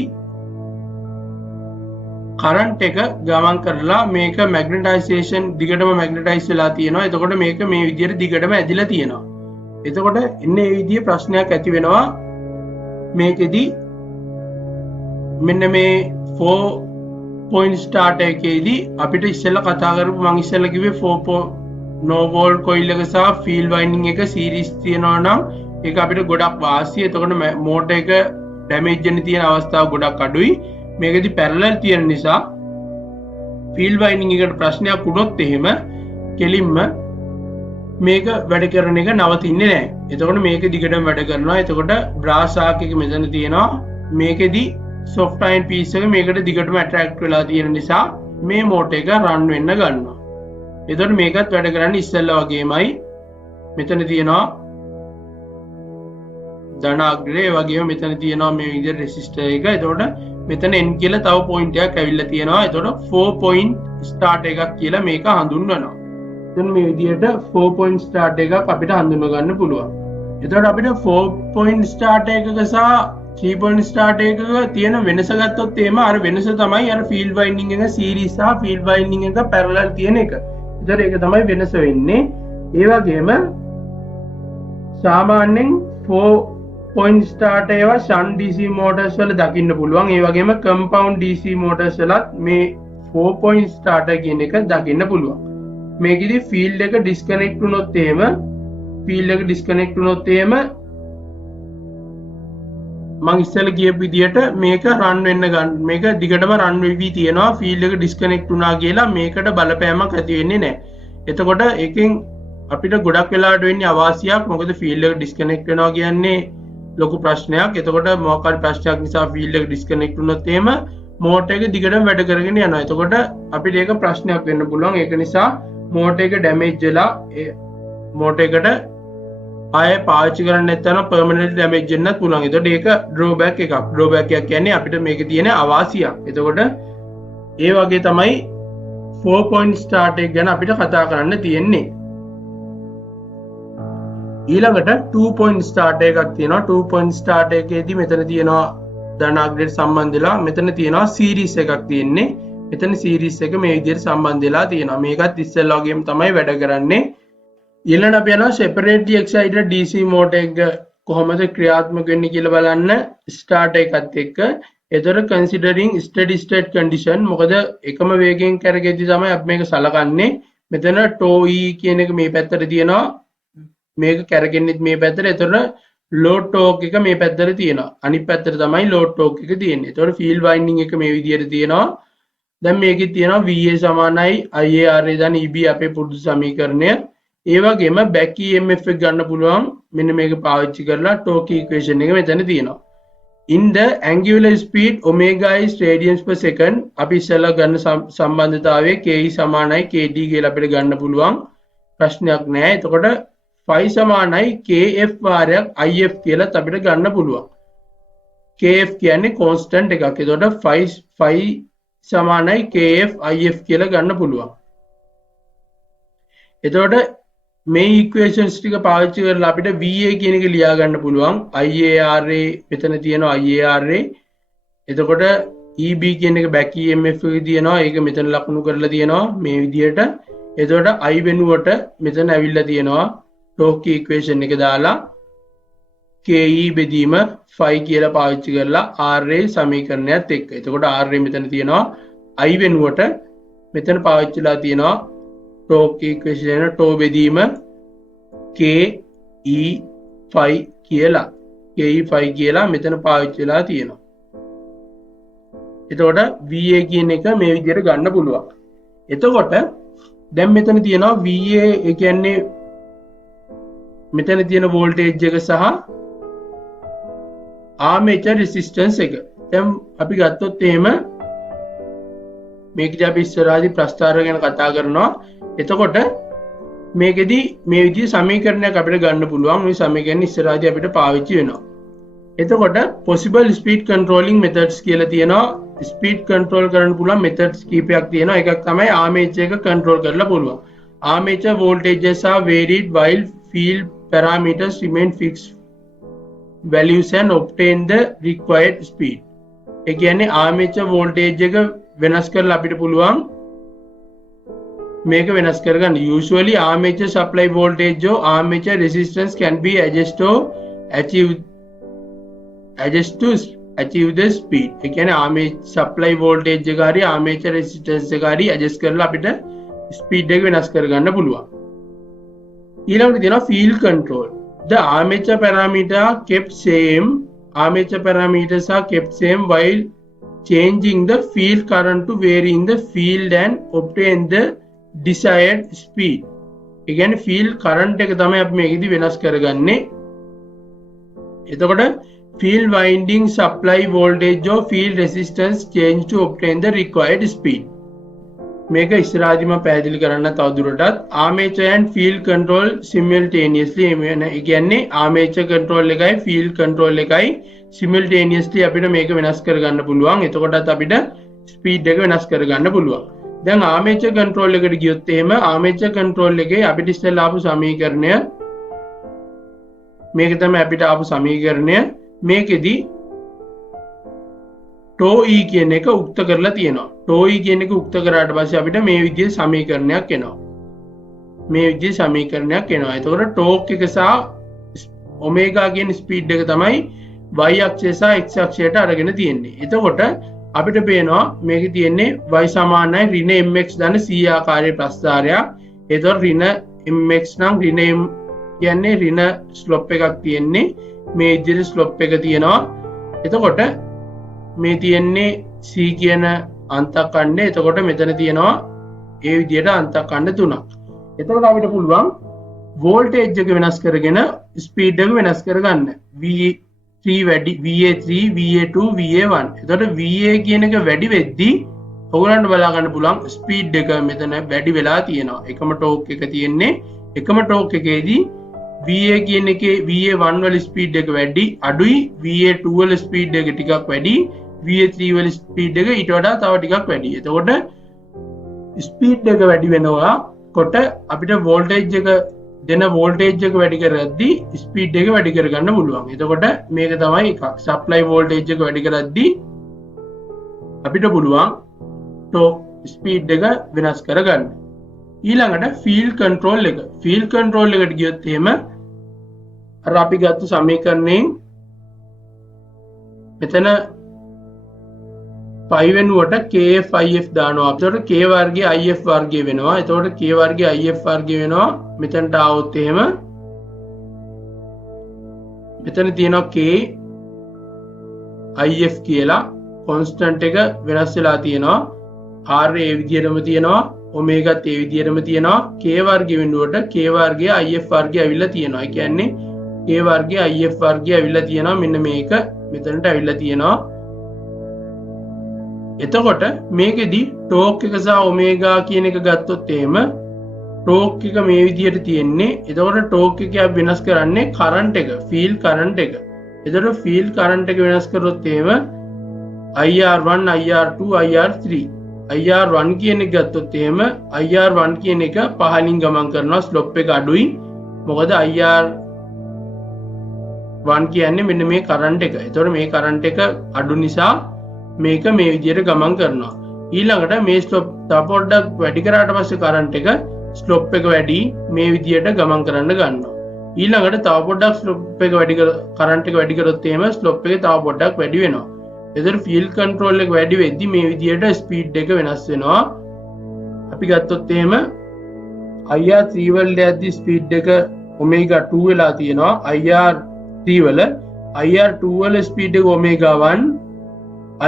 කරන්ට් එක ගමන් කරලා මේක මැග්නටයිසේෂන් දිගටම මැග්නටයිස් වෙලා තියෙනවා. එතකොට මේක මේ විදිහට දිගටම ඇදිලා තියෙනවා. එතකොට එන්නේ මේ විදිහේ ප්‍රශ්නයක් ඇති වෙනවා. මේකෙදි මෙන්න මේ 4 point start එකේදී අපිට ඉස්සෙල්ලා කතා කරපු මම ඉස්සෙල්ලා කිව්වේ 4 no volt coil එක සහ field winding එක series තියෙනවා නම් ඒක අපිට ගොඩක් වාසියි. එතකොට මෝටර් එක damage වෙන්න තියෙන අවස්ථාව ගොඩක් අඩුයි. මේකෙදි parallel තියෙන නිසා field winding එකට ප්‍රශ්නයක් වුණොත් එහෙම කෙලින්ම මේක වැඩ කරන එක නවතින්නේ නැහැ. එතකොට මේක දිගටම වැඩ කරනවා. එතකොට brass arc එක මෙතන තියෙනවා. මේකෙදි soft iron piece එක මේකට දිගටම attract වෙලා තියෙන නිසා මේ motor එක run වෙන්න ගන්නවා. එතකොට මේකත් වැඩ කරන්නේ ඉස්සෙල්ලා වගේමයි. මෙතන තියෙනවා ධන අග්‍රය වගේම මෙතන තියෙනවා මේ විදිහට resistor එක. එතකොට මෙතන n කියලා තව point එකක් ඇවිල්ලා තියෙනවා. එතකොට 4 point start එකක් කියලා මේක හඳුන්වනවා. එතන මේ විදිහට 4 point start එකක් අපිට හඳුන්ව ගන්න පුළුවන්. එතකොට අපිට 4 point start එකක සහ 3 point start එකක තියෙන වෙනස ගත්තොත් එහෙම අර වෙනස තමයි අර field winding එක series සහ field winding එක parallel තියෙන එක. එතකොට ඒක තමයි වෙනස වෙන්නේ. ඒ වගේම සාමාන්‍යයෙන් 4 point start ඒවා shunt DC motors වල දකින්න පුළුවන්. ඒ වගේම compound DC motors වලත් මේ 4 point starter කියන එක දකින්න පුළුවන්. මේකෙදි field එක disconnect වුණොත් එහෙම මම ඉස්සෙල්ලා කියපු විදිහට මේක run වෙන්න ගන්න. මේක දිගටම run වෙවි තියෙනවා. field එක disconnect වුණා කියලා මේකට බලපෑමක් ඇති වෙන්නේ නැහැ. එතකොට එකෙන් අපිට ගොඩක් වෙලාවට වෙන්නේ අවාසියක්. මොකද field එක disconnect වෙනවා කියන්නේ ලොකු ප්‍රශ්නයක්. එතකොට මොකක් හරි ප්‍රශ්නයක් නිසා field එක disconnect වුණොත් එහෙම motor එක දිගටම වැඩ කරගෙන යනවා. එතකොට අපිට ඒක ප්‍රශ්නයක් වෙන්න පුළුවන්. ඒක නිසා motor එක damage වෙලා ඒ motor එකට ආයෙ පාවිච්චි කරන්න නැත්නම් permanent damage වෙන්නත් පුළුවන්. එතකොට ඒක drawback එකක්. drawback එකක් කියන්නේ අපිට මේකේ තියෙන අවාසියක්. එතකොට ඒ වගේ තමයි 4 point start එක ගැන අපිට කතා කරන්න තියෙන්නේ. ඊළඟට 2 point start එකක් තියෙනවා. 2 point start එකේදී මෙතන තියෙනවා ධනාග්‍රයට සම්බන්ධ වෙලා මෙතන තියෙනවා series එකක් තියෙන්නේ. මෙතන series එක මේ විදිහට සම්බන්ධ වෙලා තියෙනවා. මේකත් ඉස්සෙල්ලා වගේම තමයි වැඩ කරන්නේ. ඊළඟට අපි යනවා separately excited DC motor එක කොහොමද ක්‍රියාත්මක වෙන්නේ කියලා බලන්න start එකත් එක්ක. ඒතර considering steady state condition මොකද එකම වේගයෙන් කරගෙද්දි තමයි අපි මේක සලකන්නේ. මෙතන tau e කියන එක මේ පැත්තට තියෙනවා. මේක කරගෙන්නෙත් මේ පැත්තට. ඒතර load torque එක මේ පැත්තට තියෙනවා. අනිත් පැත්තට තමයි load torque එක තියෙන්නේ. ඒතර field winding එක මේ විදිහට තියෙනවා. දැන් මේකේ තියෙනවා VA සමානයි IARA දාන EB අපේ පුරුදු සමීකරණය. ඒ වගේම back EMF එක ගන්න පුළුවන් මෙන්න මේක පාවිච්චි කරලා torque equation එක මෙතන තියෙනවා. In the angular speed omega is radians per second අපි ඉස්සෙල්ලා ගන්න සම්බන්ධතාවය ke සමානයි kd කියලා අපිට ගන්න පුළුවන් ප්‍රශ්නයක් නෑ. එතකොට phi සමානයි kf වාරයක් if කියලා අපිට ගන්න පුළුවන්. kf කියන්නේ constant එකක්. එතකොට phi සමානයි kf if කියලා ගන්න පුළුවන්. එතකොට මේ equations ටික පාවිච්චි කරලා අපිට VA කියන එක ලියා ගන්න පුළුවන්. IARA මෙතන තියෙනවා IARA. එතකොට EB කියන එක back EMF එක තියෙනවා. ඒක මෙතන ලකුණු කරලා තියෙනවා මේ විදිහට. එතකොට I වෙනුවට මෙතන ඇවිල්ලා තියෙනවා torque equation එක දාලා KE බෙදීම phi කියලා පාවිච්චි කරලා RA සමීකරණයත් එක්ක. එතකොට RA මෙතන තියෙනවා I වෙනුවට මෙතන පාවිච්චිලා තියෙනවා torque equation tau බෙදීම ke phi කියලා මෙතන පාවිච්චිලා තියෙනවා. එතකොට VA කියන එක මේ විදිහට ගන්න පුළුවන්. එතකොට දැන් මෙතන තියෙනවා VA ඒ කියන්නේ මෙතන තියෙන voltage එක සහ armature resistance එක. දැන් අපි ගත්තොත් එහෙම මේකදී අපි ඉස්සරහදී ප්‍රස්ථාර ගැන කතා කරනවා. එතකොට මේකෙදි මේ විදිහේ සමීකරණයක් අපිට ගන්න පුළුවන්. මේ සමීකරණ ඉස්සරහදී අපිට පාවිච්චි වෙනවා. එතකොට possible speed controlling methods කියලා තියෙනවා. speed control කරන්න පුළුවන් methods කීපයක් තියෙනවා. එකක් තමයි armature එක control කරලා පුළුවන්. armature voltages are varied while field parameters remain fixed values and obtain the required speed. ඒ කියන්නේ armature voltage එක වෙනස් කරලා අපිට පුළුවන් මේක වෙනස් කරගන්න. Usually armature supply voltage or armature resistance can be adjusted to achieve the speed. ඒ කියන්නේ armature supply voltage එක හරි armature resistance එක හරි adjust කරලා අපිට speed එක වෙනස් කරගන්න පුළුවන්. ඊළඟට තියෙනවා field control. The armature parameters are kept same while changing the field current to vary in the field and obtain the desired speed. ඒ කියන්නේ field current එක තමයි අපි මේකෙදි වෙනස් කරගන්නේ. එතකොට field winding supply voltage or field resistance change to obtain the required speed. මේක ඉස්සරහදී මම පැහැදිලි කරන්න තවදුරටත් armature and field control simultaneously ඒ කියන්නේ armature control එකයි field control එකයි simultaneously අපිට මේක වෙනස් කරගන්න පුළුවන්. එතකොටත් අපිට speed එක වෙනස් කරගන්න පුළුවන්. දැන් armature control එකට ගියොත් එහෙම armature control එකේ අපිට ඉස්සෙල්ලා ආපු සමීකරණය මේක තමයි අපිට ආපු සමීකරණය. මේකෙදි tau e කියන එක උක්ත කරලා තියෙනවා. tau e කියන එක උක්ත කරාට පස්සේ අපිට මේ විදිහේ සමීකරණයක් එනවා. එතකොට torque එක සහ omega කියන ස්පීඩ් එක තමයි y අක්ෂය සහ x අක්ෂයට අරගෙන තියෙන්නේ. එතකොට අපිට පේනවා මේකේ තියෙන්නේ y සමානයි ඍණ mx ධන c ආකාරයේ ප්‍රස්ථාරයක්. එතකොට ඍණ mx නම් ඍණ m කියන්නේ ඍණ ස්ලොප් එකක් තියෙන්නේ. මේ විදිහට ස්ලොප් එක තියෙනවා. එතකොට මේ තියෙන්නේ c කියන අන්තකණ්ඩය. එතකොට මෙතන තියෙනවා ඒ විදිහට අන්තකණ්ඩ තුනක්. එතකොට අපිට පුළුවන් වෝල්ටේජ් එක වෙනස් කරගෙන ස්පීඩ් එක වෙනස් කරගන්න. V3 වැඩි VA3 VA2 VA1. එතකොට VA කියන එක වැඩි වෙද්දී ඔයගලන්ට බලා ගන්න පුළුවන් ස්පීඩ් එක මෙතන වැඩි වෙලා තියෙනවා. එකම ටෝක් එක තියෙන්නේ. එකම ටෝක් එකේදී VA කියන එකේ VA1 වල ස්පීඩ් එක වැඩි අඩුයි, VA2 වල ස්පීඩ් එක ටිකක් වැඩි, VA3 වල ස්පීඩ් එක ඊට වඩා තව ටිකක් වැඩි. එතකොට ස්පීඩ් එක වැඩි වෙනවා කොට අපිට වෝල්ටේජ් එක දෙන වෝල්ටේජ් එක වැඩි කරද්දී ස්පීඩ් එක වැඩි කරගන්න පුළුවන්. එතකොට මේක තමයි එකක්. සප්ලයි වෝල්ටේජ් එක වැඩි කරද්දී අපිට පුළුවන් ස්පීඩ් එක වෙනස් කරගන්න. ඊළඟට ෆීල්ඩ් කන්ට්‍රෝල් එක. ෆීල්ඩ් කන්ට්‍රෝල් එකට ගියොත් එහෙම අර අපි ගත්ත සමීකරණයෙන් මෙතන 5 වෙනුවට kf if දානවා. එතකොට k වර්ගය if වර්ගය වෙනවා. එතකොට k වර්ගය if වර්ගය වෙනවා. මෙතනට ආවොත් එහෙම මෙතන තියෙනවා k if කියලා කොන්ස්ටන්ට් එක වෙනස් වෙලා තියෙනවා. R ඒ විදිහටම තියෙනවා ඔමේගාත් ඒ විදිහටම තියෙනවා K වර්ගය වෙනුවට K වර්ගය IF වර්ගය ඇවිල්ලා තියෙනවා. ඒ කියන්නේ K වර්ගය IF වර්ගය ඇවිල්ලා තියෙනවා. මෙන්න මේක මෙතනට ඇවිල්ලා තියෙනවා. එතකොට මේකෙදි ටෝක් එක සහ ඔමේගා කියන එක ගත්තොත් එහෙම ටෝක් එක මේ විදිහට තියෙන්නේ. එතකොට ටෝක් එක අපි වෙනස් කරන්නේ කරන්ට් එක, ෆීල්ඩ් කරන්ට් එක. එතකොට ෆීල්ඩ් කරන්ට් එක වෙනස් කරොත් එහෙම IR1, IR2, IR3. IR1 කියන එක ගත්තොත් එහෙම IR1 කියන එක පහලින් ගමන් කරනවා, ස්ලොප් එක අඩුයි. මොකද IR1 කියන්නේ මෙන්න මේ කරන්ට් එක. එතකොට මේ කරන්ට් එක අඩු නිසා මේක මේ විදිහට ගමන් කරනවා. ඊළඟට මේ ස්ලොප් තව පොඩ්ඩක් වැඩි කරාට පස්සේ කරන්ට් එක ස්ලොප් එක වැඩි මේ විදිහට ගමන් කරන්න ගන්නවා. ඊළඟට තව පොඩ්ඩක් ස්ලොප් එක වැඩි කරන්ට් එක වැඩි කරොත් එහෙම ස්ලොප් එක තව පොඩ්ඩක් වැඩි වෙනවා. එතකොට ෆීල්ඩ් කන්ට්‍රෝල් එක වැඩි වෙද්දි මේ විදිහට ස්පීඩ් එක වෙනස් වෙනවා. අපි ගත්තොත් එහෙම IR3 වල යද්දි ස්පීඩ් එක ඔමේගා 2 වෙලා තියෙනවා. IR3 වල IR2 වල ස්පීඩ් එක ඔමේගා 1,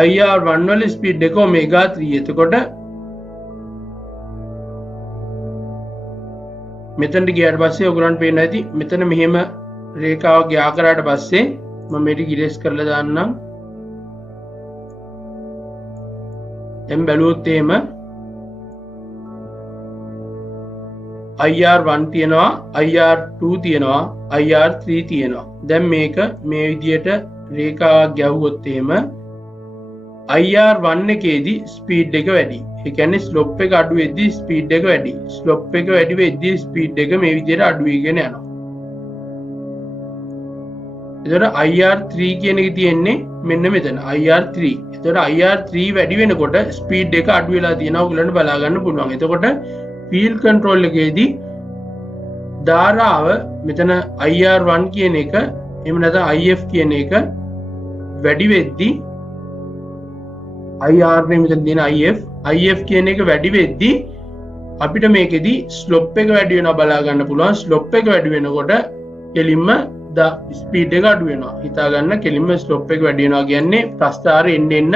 IR1 වල ස්පීඩ් එක ඔමේගා 3. එතකොට මෙතනට ගියාට පස්සේ ඔයගොල්ලන්ට පේන්න ඇති මෙතන මෙහෙම රේඛාවක් ගියා කරාට පස්සේ මම මේක ඉරේස් කරලා දාන්නම්. දැන් බැලුවොත් එහෙම IR1 තියෙනවා, IR2 තියෙනවා, IR3 තියෙනවා. දැන් මේක මේ විදිහට රේඛාවක් ගැහුවොත් එහෙම IR1 එකේදී ස්පීඩ් එක වැඩි. ඒ කියන්නේ ස්ලොප් එක අඩු වෙද්දී ස්පීඩ් එක වැඩි. ස්ලොප් එක වැඩි වෙද්දී ස්පීඩ් එක මේ විදිහට අඩු වෙගෙන යනවා. එතකොට IR3 කියන එක තියෙන්නේ මෙන්න මෙතන IR3. එතකොට IR3 වැඩි වෙනකොට ස්පීඩ් එක අඩු වෙලා තියෙනවා. ඔයගලන්ට බලා ගන්න පුළුවන්. එතකොට ෆීල්ඩ් කන්ට්‍රෝල් එකේදී ධාරාව මෙතන IR1 කියන එක එහෙම නැත්නම් IF කියන එක වැඩි වෙද්දී IR නේ මෙතන තියෙන IF කියන එක වැඩි වෙද්දී අපිට මේකෙදි ස්ලොප් එක වැඩි වෙනවා බලා ගන්න පුළුවන්. ස්ලොප් එක වැඩි වෙනකොට කෙලින්ම ස්පීඩ් එක අඩු වෙනවා. හිතා ගන්න කෙලින්ම ස්ලොප් එක වැඩි වෙනවා කියන්නේ ප්‍රස්ථාරය එන්න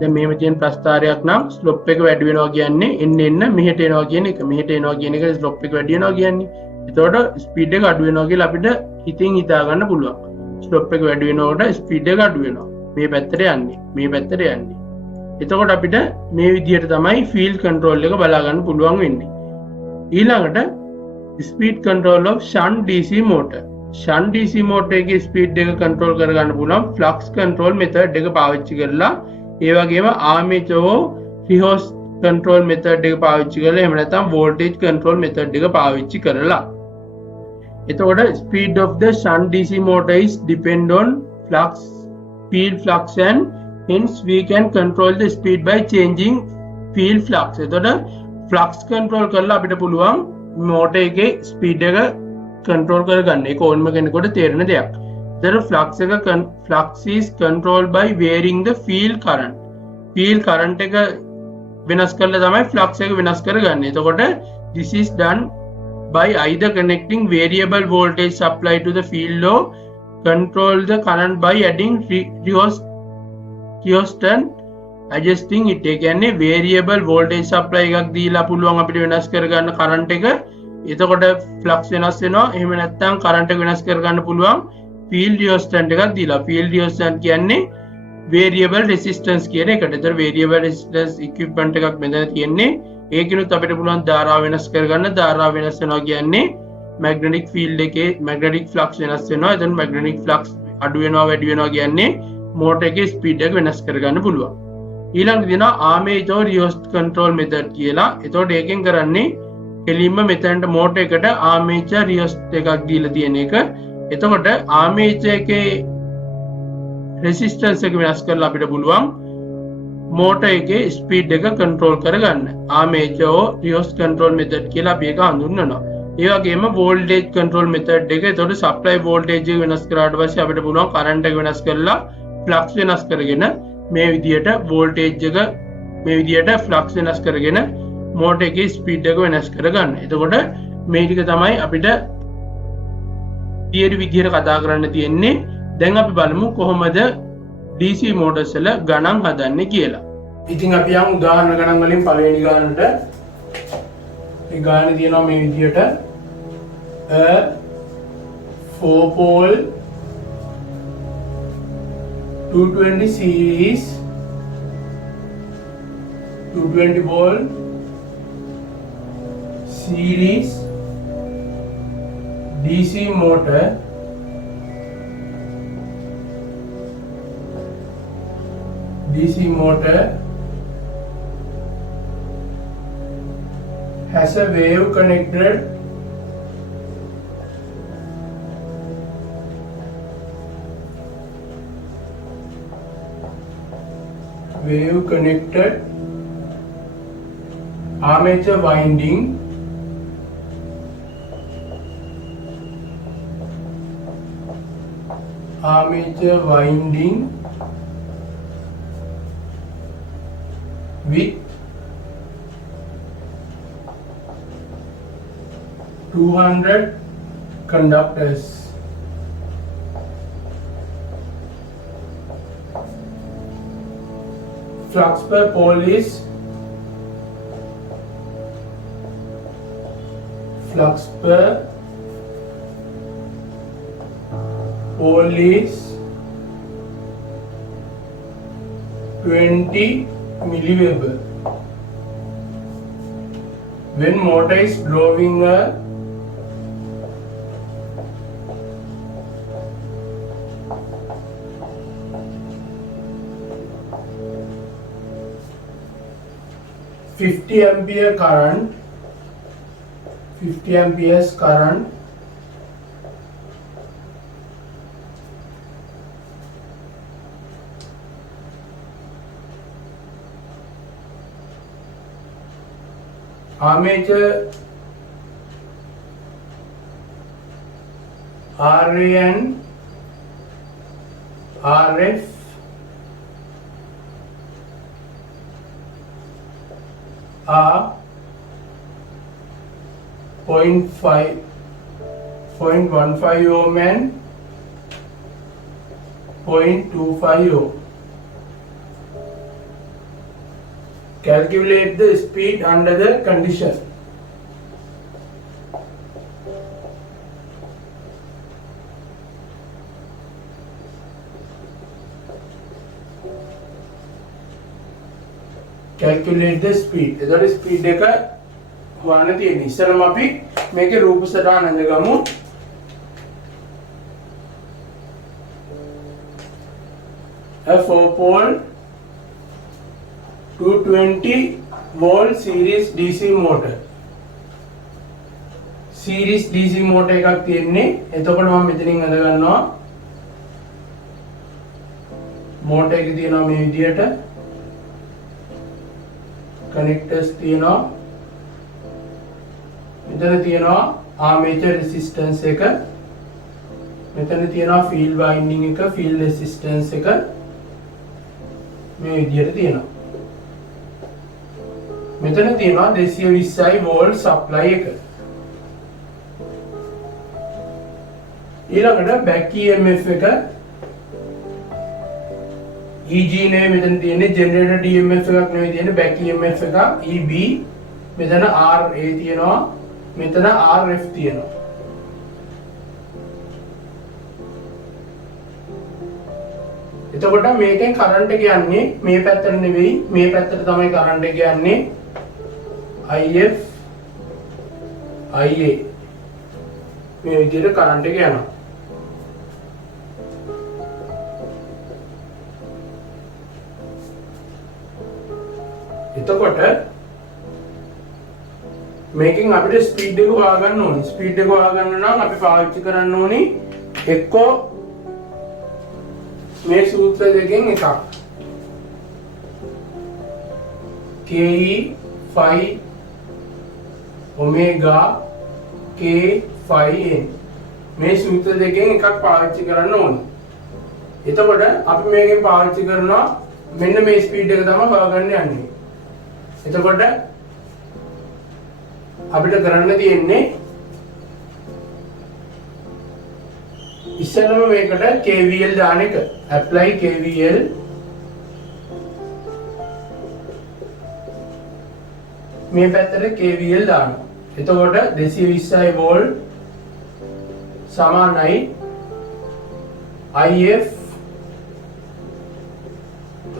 දැන් මෙහෙම තියෙන ප්‍රස්ථාරයක් නම් ස්ලොප් එක වැඩි වෙනවා කියන්නේ එන්න මෙහෙට එනවා කියන එක. මෙහෙට එනවා කියන එක ස්ලොප් එක වැඩි වෙනවා කියන්නේ. එතකොට ස්පීඩ් එක අඩු වෙනවා කියලා අපිට හිතින් හිතා ගන්න පුළුවන්. ස්ලොප් එක වැඩි වෙනකොට ස්පීඩ් එක අඩු වෙනවා. මේ පැත්තට යන්නේ, මේ පැත්තට යන්නේ. එතකොට අපිට මේ විදිහට තමයි ෆීල්ඩ් කන්ට්‍රෝල් එක බලා ගන්න පුළුවන් වෙන්නේ. ඊළඟට speed control of shunt DC motor. Shunt DC motor එකේ ස්පීඩ් එක කන්ට්‍රෝල් කරගන්න පුළුවන් ෆ්ලක්ස් කන්ට්‍රෝල් මෙතඩ් එක පාවිච්චි කරලා, ඒ වගේම ආමේචර් රිහෝස් කන්ට්‍රෝල් මෙතඩ් එක පාවිච්චි කරලා, එහෙම නැත්නම් වෝල්ටේජ් කන්ට්‍රෝල් මෙතඩ් එක පාවිච්චි කරලා. එතකොට speed of the shunt DC motor is depend on flux, field flux, and hence we can control the speed by changing field flux. එතකොට flux control කරලා අපිට පුළුවන් motor එකේ speed එක control කරගන්න. ඒක ඕනම කෙනෙකුට තේරෙන දෙයක්. එතකොට flux is controlled by varying the field current. field current එක වෙනස් කරලා තමයි flux එක වෙනස් කරගන්නේ. එතකොට this is done by either connecting variable voltage supply to the field or control the current by adding resistor adjusting it. ඒ කියන්නේ variable voltage supply එකක් දීලා පුළුවන් අපිට වෙනස් කරගන්න current එක. එතකොට flux වෙනස් වෙනවා. එහෙම නැත්නම් current එක වෙනස් කරගන්න පුළුවන් field resistor එකක් දීලා. field resistor කියන්නේ variable resistance කියන එකට. ඒතර variable resistance equipment එකක් මෙතන තියෙන්නේ. ඒකිනුත් අපිට පුළුවන් ධාරාව වෙනස් කරගන්න. ධාරාව වෙනස් වෙනවා කියන්නේ magnetic field එකේ magnetic flux වෙනස් වෙනවා. එතන magnetic flux අඩු වෙනවා වැඩි වෙනවා කියන්නේ motor එකේ speed එක වෙනස් කරගන්න පුළුවන්. ඊළඟට දෙනවා armature reverse control method කියලා. එතකොට ඒකෙන් කරන්නේ කෙලින්ම මෙතනට motor එකට armature reverse එකක් දීලා තියෙන එක. එතකොට armature එකේ resistance එක වෙනස් කරලා අපිට පුළුවන් motor එකේ speed එක control කරගන්න. armature reverse control method කියලා අපි ඒක හඳුන්වනවා. ඒ වගේම voltage control method එක. එතකොට supply voltage එක වෙනස් කරාට පස්සේ අපිට පුළුවන් current එක වෙනස් කරලා flux වෙනස් කරගෙන මේ විදිහට voltage එක මේ විදිහට flux වෙනස් කරගෙන motor එකේ speed එක වෙනස් කරගන්න. එතකොට මේ ටික තමයි අපිට theory විදිහට කතා කරන්න තියෙන්නේ. දැන් අපි බලමු කොහොමද DC motors වල ගණන් හදන්නේ කියලා. ඉතින් අපි යමු උදාහරණ ගණන් වලින් පළවෙනි ගානට. මේ ගානේ තියෙනවා මේ විදියට a 4 pole 220 series 220 volt series DC motor has a wave connected armature winding with 200 conductors. Flux per pole is 20 milliweber. When motor is drawing a fifty amperes current armature RA and RF are 0.15 ohm and 0.25 ohm. Calculate the speed under the condition. Calculate the speed. එතකොට speed එක හොයන්න තියෙන්නේ. ඉස්සරම අපි මේකේ රූප සටහන අඳගමු. A 4 pole 220 volt series DC motor. series DC motor එකක් තියෙන්නේ. එතකොට මම මෙතනින් අඳ ගන්නවා. motor එක තියෙනවා මේ විදියට. connectors තියෙනවා. මෙතන තියෙනවා armature resistance එක. මෙතන තියෙනවා field winding එක, field resistance එක. මේ විදියට තියෙනවා. මෙතන තියෙනවා 220 volt supply එක. ඊළඟට back EMF එක EG නේ මෙතන තියෙන්නේ generator EMF එකක් නෙවෙයි තියෙන්නේ back EMF එක EB. මෙතන RA තියෙනවා, මෙතන RF තියෙනවා. එතකොට මේකෙන් කරන්ට් එක යන්නේ මේ පැත්තට නෙවෙයි, මේ පැත්තට තමයි කරන්ට් එක යන්නේ. IF IA මේ විදිහට කරන්ට් එක යනවා. එතකොට මේකෙන් අපිට ස්පීඩ් එක හොයාගන්න ඕනේ. ස්පීඩ් එක හොයාගන්න නම් අපි පාවිච්චි කරන්න ඕනේ එක්කෝ මේ සූත්‍ර දෙකෙන් එකක්. KE phi omega K phi n මේ සූත්‍ර දෙකෙන් එකක් පාවිච්චි කරන්න ඕනේ. එතකොට අපි මේකෙන් පාවිච්චි කරනවා මෙන්න මේ ස්පීඩ් එක තමයි හොයාගන්න යන්නේ. එතකොට අපිට කරන්න තියෙන්නේ ඉස්සෙල්ලාම මේකට KVL දාන එක. apply KVL මේ පැත්තට KVL දානවා. එතකොට 220 වෝල්ට් සමානයි IF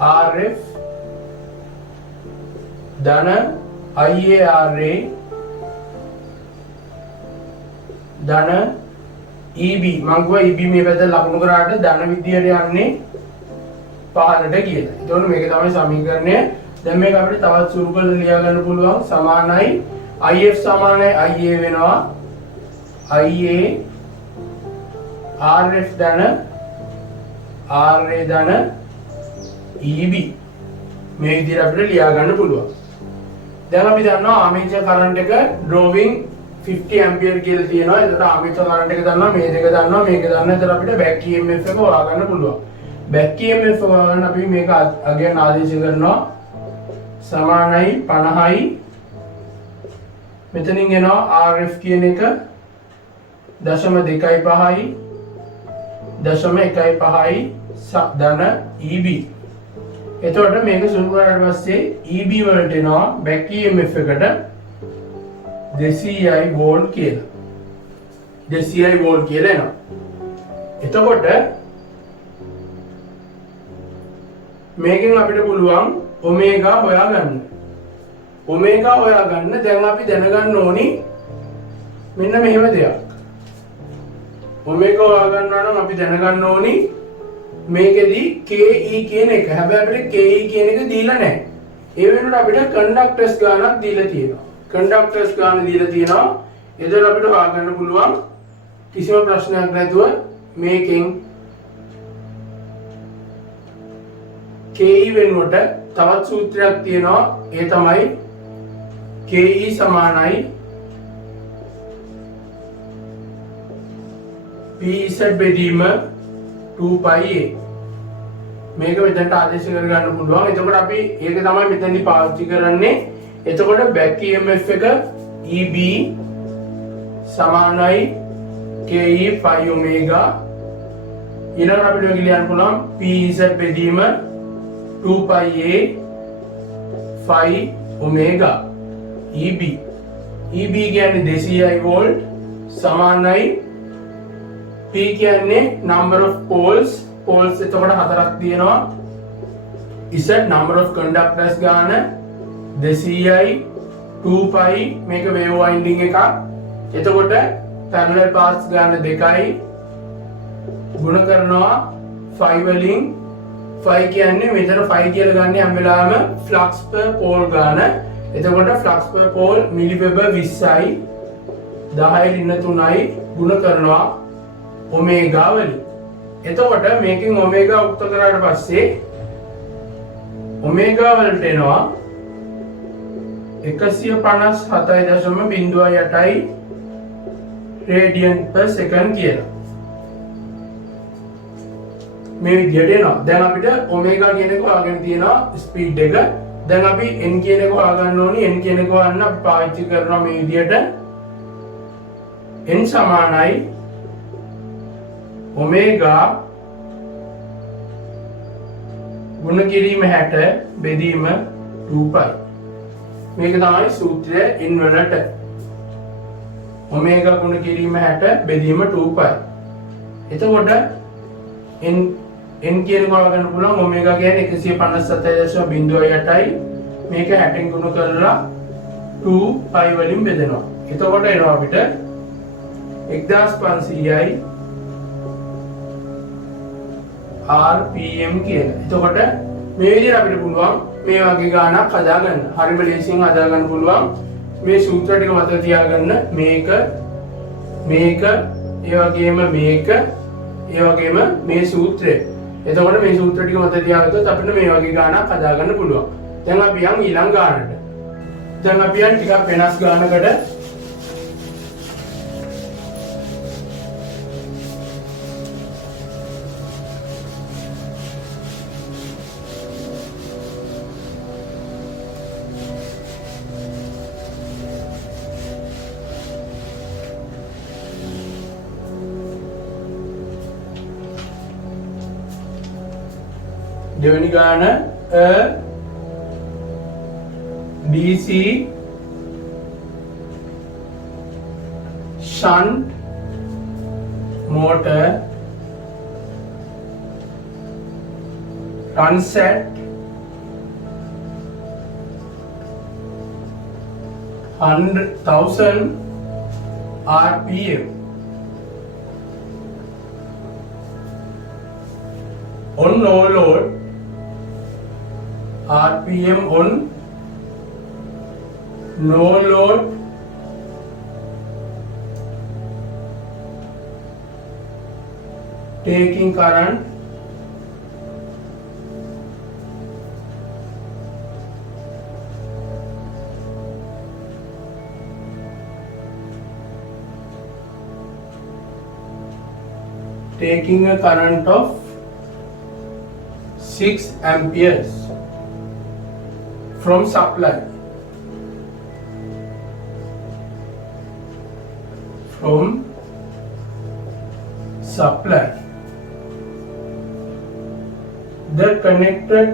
RF ධන IARA ධන EB මම කිව්වා EB මේ පැත්ත ලකුණු කරාට ධන විදියට යන්නේ පහළට කියලා. එතකොට මේක තමයි සමීකරණය. දැන් මේක අපිට තවත් සුළු කරලා ලියා ගන්න පුළුවන්. සමානයි IF සමානයි IA වෙනවා IA RF ධන RA ධන EB මේ විදිහට අපිට ලියා ගන්න පුළුවන්. දැන් අපි දන්නවා ආමේචර් කරන්ට් එක drawing 50 ampere කියලා තියෙනවා. එතකොට ආමේචර් කරන්ට් එක දන්නවා, මේ දෙක දන්නවා, මේක දන්නවා. එතකොට අපිට back EMF එක හොයාගන්න පුළුවන්. back EMF හොයාගන්න අපි මේක අගයන් ආදේශ කරනවා. සමානයි 50යි මෙතනින් එනවා RF කියන එක 0.25යි 0.15යි ධන EB. එතකොට මේක සුළු කරාට පස්සේ EB වලට එනවා back EMF එකට 200 වෝල්ට් කියලා. 200 වෝල්ට් කියලා එනවා. එතකොට මේකෙන් අපිට පුළුවන් ඔමේගා හොයාගන්න. ඔමේගා හොයාගන්න දැන් අපි දැනගන්න ඕනි මෙන්න මෙහෙම දෙයක්. ඔමේගා හොයාගන්නවා නම් අපි දැනගන්න ඕනි මේකෙදි KE කියන එක. හැබැයි අපිට KE කියන එක දීලා නැහැ. ඒ වෙනුවට අපිට කන්ඩක්ටර්ස් ගානක් දීලා තියෙනවා. කන්ඩක්ටර්ස් ගාන දීලා තියෙනවා. එතකොට අපිට හොයාගන්න පුළුවන් කිසිම ප්‍රශ්නයක් නැතුව මේකෙන් KE වෙනුවට තවත් සූත්‍රයක් තියෙනවා. ඒ තමයි KE සමානයි PZ බෙදීම 2πa. මේක මෙතනට ආදේශ කරගන්න පුළුවන්. එතකොට අපි ඒක තමයි මෙතනදී පාවිච්චි කරන්නේ. එතකොට back EMF එක EB සමානයි KE phi omega. ඊළඟ අපිට ඔය ලියන්න පුළුවන් PZ බෙදීම 2πa phi omega EB. EB කියන්නේ 200 වෝල්ට් සමානයි P කියන්නේ number of poles. poles එතකොට හතරක් තියෙනවා. Z number of conductors ගාන 200යි 2π මේක wave winding එකක්. එතකොට parallel paths ගාන 2යි ගුණ කරනවා 5 වලින්. 5 කියන්නේ මෙතන 5 කියලා ගන්න හැම වෙලාවෙම flux per pole ගාන. එතකොට flux per pole milliweber 20යි 10^3යි ගුණ කරනවා ඔමේගා වලින්. එතකොට මේකෙන් ඔමේගා උක්ත කරාට පස්සේ ඔමේගා වලට එනවා 157.08යි රේඩියන් per second කියලා. මේ විදිහට එනවා. දැන් අපිට ඔමේගා කියන එක හොයාගෙන තියෙනවා ස්පීඩ් එක. දැන් අපි n කියන එක හොයාගන්න ඕනි. n කියන එක හොයන්න අපි පාවිච්චි කරනවා මේ විදිහට n සමානයි ඔමේගා ගුණ කිරීම 60 බෙදීම 2π. මේක තමයි සූත්‍රය n වලට. ඔමේගා ගුණ කිරීම 60 බෙදීම 2π. එතකොට n කියන එක හොයාගන්න පුළුවන්. ඔමේගා කියන්නේ 157.08යි. මේක 60න් ගුණ කරලා 2π වලින් බෙදෙනවා. එතකොට එනවා අපිට 1500යි RPM කියලා. එතකොට මේ විදිහට අපිට පුළුවන් මේ වගේ ගාණක් හදාගන්න. හරිම ලේසියෙන් හදාගන්න පුළුවන්. මේ සූත්‍ර ටික මතක තියාගන්න. මේක ඒ වගේම මේක ඒ වගේම මේ සූත්‍රය. එතකොට මේ සූත්‍ර ටික මතක තියාගත්තොත් අපිට මේ වගේ ගාණක් හදාගන්න පුළුවන්. දැන් අපි යන් ඊළඟ ගානට. දැන් අපි යන් ටිකක් වෙනස් ගානකට. දෙවෙනි ගාන DC shunt motor runs at 100,000 RPM on no load. RPM on no load taking current taking a current of 6 amperes from supply. The connected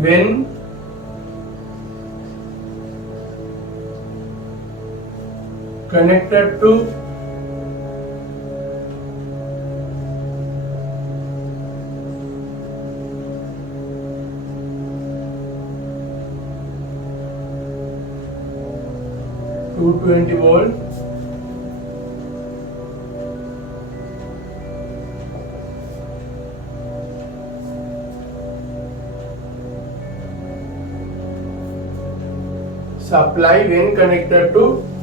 when connected to $220 volt supply, when connected to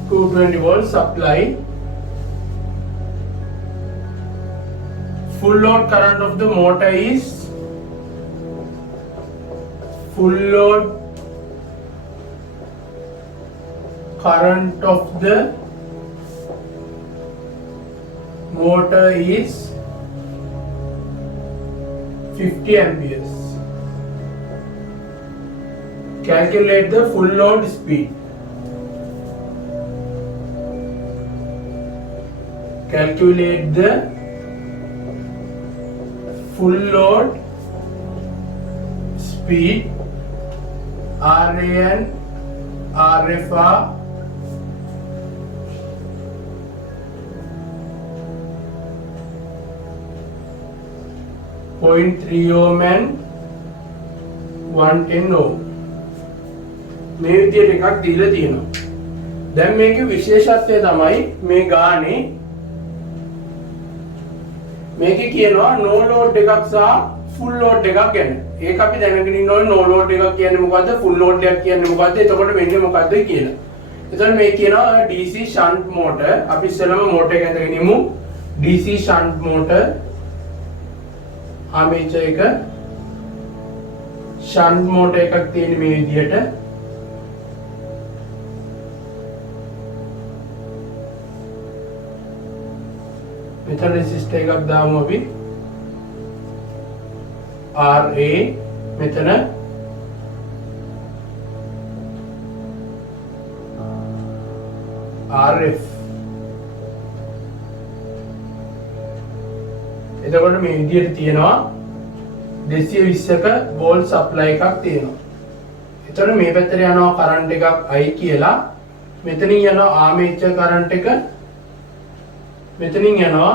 220 volt supply, full load current of the motor is full load current of the motor is 50 amperes. Calculate the full load speed. Calculate the full load speed. RAN, RFR, .3 ohm and 110 ohm. මේ විදියට එකක් දීලා තියෙනවා. දැන් මේකේ විශේෂත්වය තමයි මේ ගානේ මේකේ කියනවා no load එකක් සහ full load එකක් ගැන. ඒක අපි දැනගෙන ඉන්න ඕනේ no load එකක් කියන්නේ මොකද්ද full load එකක් කියන්නේ මොකද්ද එතකොට වෙන්නේ මොකද්ද කියලා. එතකොට මේ කියනවා DC shunt motor. අපි ඉස්සෙල්ලාම motor එක ඇඳගෙන ඉමු. DC shunt motor armature එක shunt motor එකක් තියෙන මේ විදියට මෙතන resistor එකක් දාමු අපි RA මෙතන RF එතකොට මේ විදියට තියෙනවා 220ක වෝල්ට් සප්ලයි එකක් තියෙනවා. එතකොට මේ පැත්තට යනවා කරන්ට් එකක් I කියලා. මෙතනින් යනවා ආමේචර් කරන්ට් එක. මෙතනින් යනවා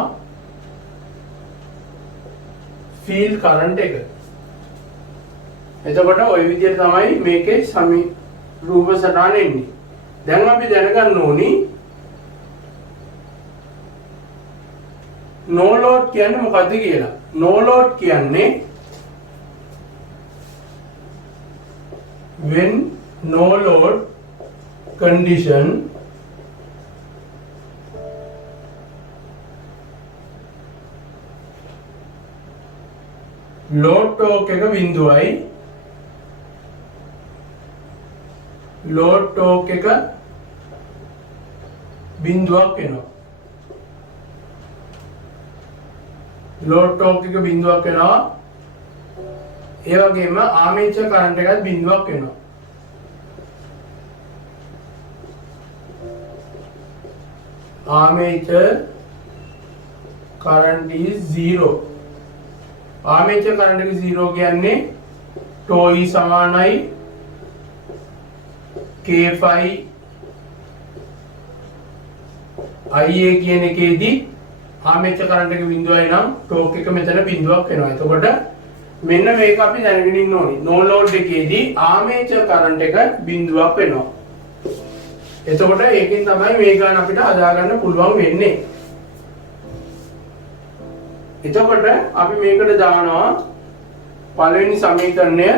ෆීල්ඩ් කරන්ට් එක. එතකොට ওই විදිහට තමයි මේකේ රූප සටහන එන්නේ. දැන් අපි දැනගන්න ඕනි no load කියන්නේ මොකද්ද කියලා. no load කියන්නේ when no load condition load torque එක බිඳුවයි load torque එක බිඳුවක් වෙනවා. load torque එක බිඳුවක් වෙනවා. ඒ වගේම ආමේචර් කරන්ට් එකත් බිඳුවක් වෙනවා. ආමේචර් current is 0. armature current එක 0 කියන්නේ tau E සමානයි K phi IA කියන එකේදී armature current එක බිඳුවයි නම් torque එක මෙතන බිඳුවක් වෙනවා. එතකොට මෙන්න මේක අපි දැනගෙන ඉන්න ඕනේ. no load එකේදී armature current එක බිඳුවක් වෙනවා. එතකොට ඒකෙන් තමයි මේ ගාන අපිට හදාගන්න පුළුවන් වෙන්නේ. එතකොට අපි මේකට දානවා පළවෙනි සමීකරණය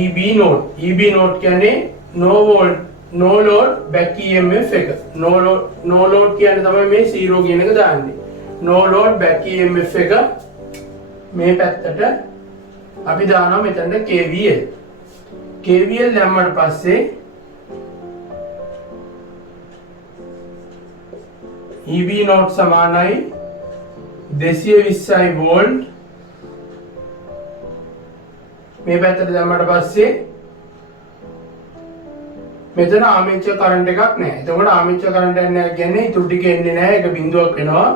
EB node. EB node කියන්නේ no load back EMF එක. no load කියන්නේ තමයි මේ 0 කියන එක දාන්නේ. no load back EMF එක මේ පැත්තට අපි දානවා මෙතන KVL. KVL දැම්මට පස්සේ EB node සමානයි 220 volt. මේ පැත්තට දැම්මට පස්සේ මෙතන ආමේචර් කරන්ට් එකක් නැහැ. එතකොට ආමේචර් කරන්ට් එකක් නැහැ කියන්නේ ඉතුරු ටික එන්නේ නැහැ. ඒක බිඳුවක් වෙනවා.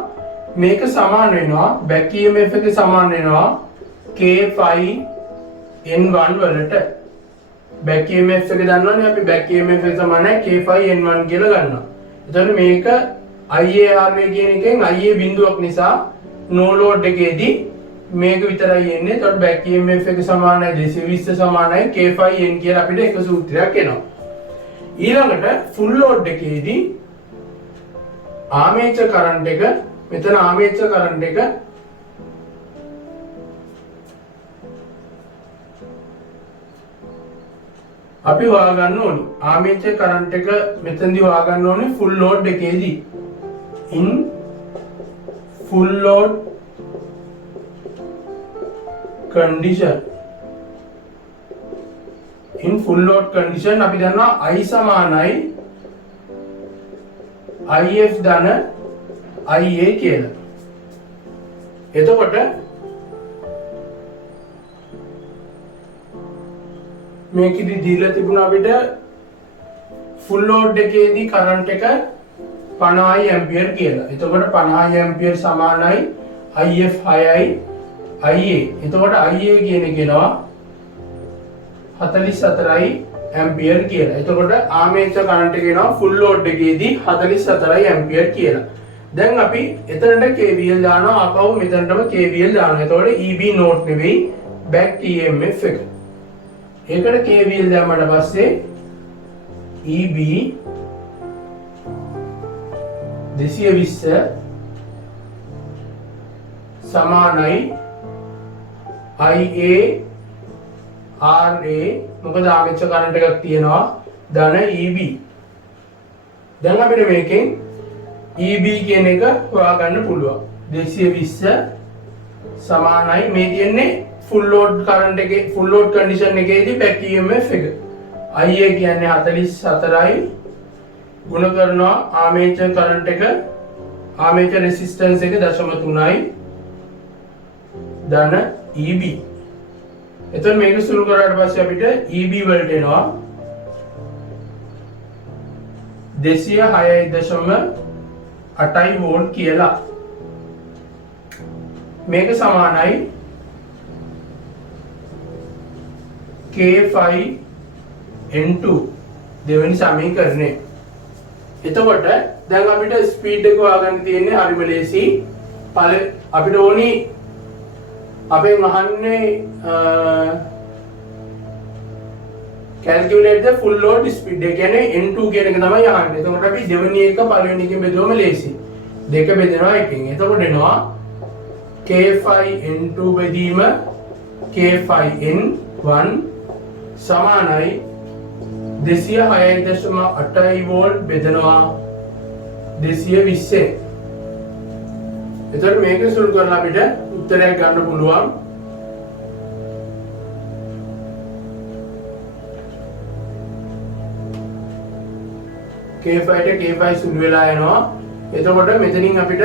මේක සමාන වෙනවා back EMF එක සමාන වෙනවා K phi N1 වලට. back EMF එක දන්නවනේ අපි back EMF එක සමානයි K phi N1 කියලා ගන්නවා. එතකොට මේක IARV කියන එකෙන් IA බිඳුවක් නිසා no load එකේදී මේක විතරයි එන්නේ. එතකොට back EMF එක සමානයි 220 සමානයි K phi N කියලා අපිට එක සූත්‍රයක් එනවා. ඊළඟට full load එකේදී ආමේචර් කරන්ට් එක මෙතන ආමේචර් කරන්ට් එක අපි හොයාගන්න ඕනේ. ආමේචර් කරන්ට් එක මෙතනදී හොයාගන්න ඕනේ full load එකේදී. in full load condition අපි දන්නවා I සමානයි IF ධන IA කියලා. එතකොට මේකෙදි දීලා තිබුණා අපිට full load එකේදී current එක 50 ampere කියලා. එතකොට 50 ampere සමානයි IF 6යි IA. එතකොට IA කියන එක එනවා 44යි ampere කියලා. එතකොට ආමේචර් කරන්ට් එක එනවා full load එකේදී 44යි ampere කියලා. දැන් අපි එතනට KVL දානවා ආපහු මෙතනටම KVL දානවා. එතකොට EB node නෙවෙයි back EMF එක. ඒකට KVL දැම්මට පස්සේ EB 220 සමානයි IA RA මොකද ආමේචර් කරන්ට් එකක් තියෙනවා ධන EB. දැන් අපිට මේකෙන් EB කියන එක හොයාගන්න පුළුවන්. 220 සමානයි මේ තියෙන්නේ full load current එකේ full load condition එකේදී back EMF එක. IA කියන්නේ 44යි ගුණ කරනවා ආමේචර් කරන්ට් එක ආමේචර් resistance එක 0.3යි ධන EB. එතකොට මේක සුළු කරාට පස්සේ අපිට EB වලට එනවා 206.8 වෝල්ට් කියලා. මේක සමානයි K phi N2 දෙවෙනි සමීකරණය. එතකොට දැන් අපිට ස්පීඩ් එක හොයාගන්න තියෙන්නේ හරිම ලේසි. අපිට ඕනි අපෙන් අහන්නේ calculate the full load speed. ඒ කියන්නේ N2 කියන එක තමයි අහන්නේ. එතකොට අපි දෙවෙනි එක පළවෙනි එකෙන් බෙදුවම ලේසි. දෙක බෙදෙනවා එකෙන්. එතකොට එනවා K phi N2 බෙදීම K phi N1 සමානයි 206.8 වෝල්ට් බෙදනවා 220. එතකොට මේක සුළු කරලා අපිට උත්තරයක් ගන්න පුළුවන්. K phi ට K phi සුළු වෙලා යනවා. එතකොට මෙතනින් අපිට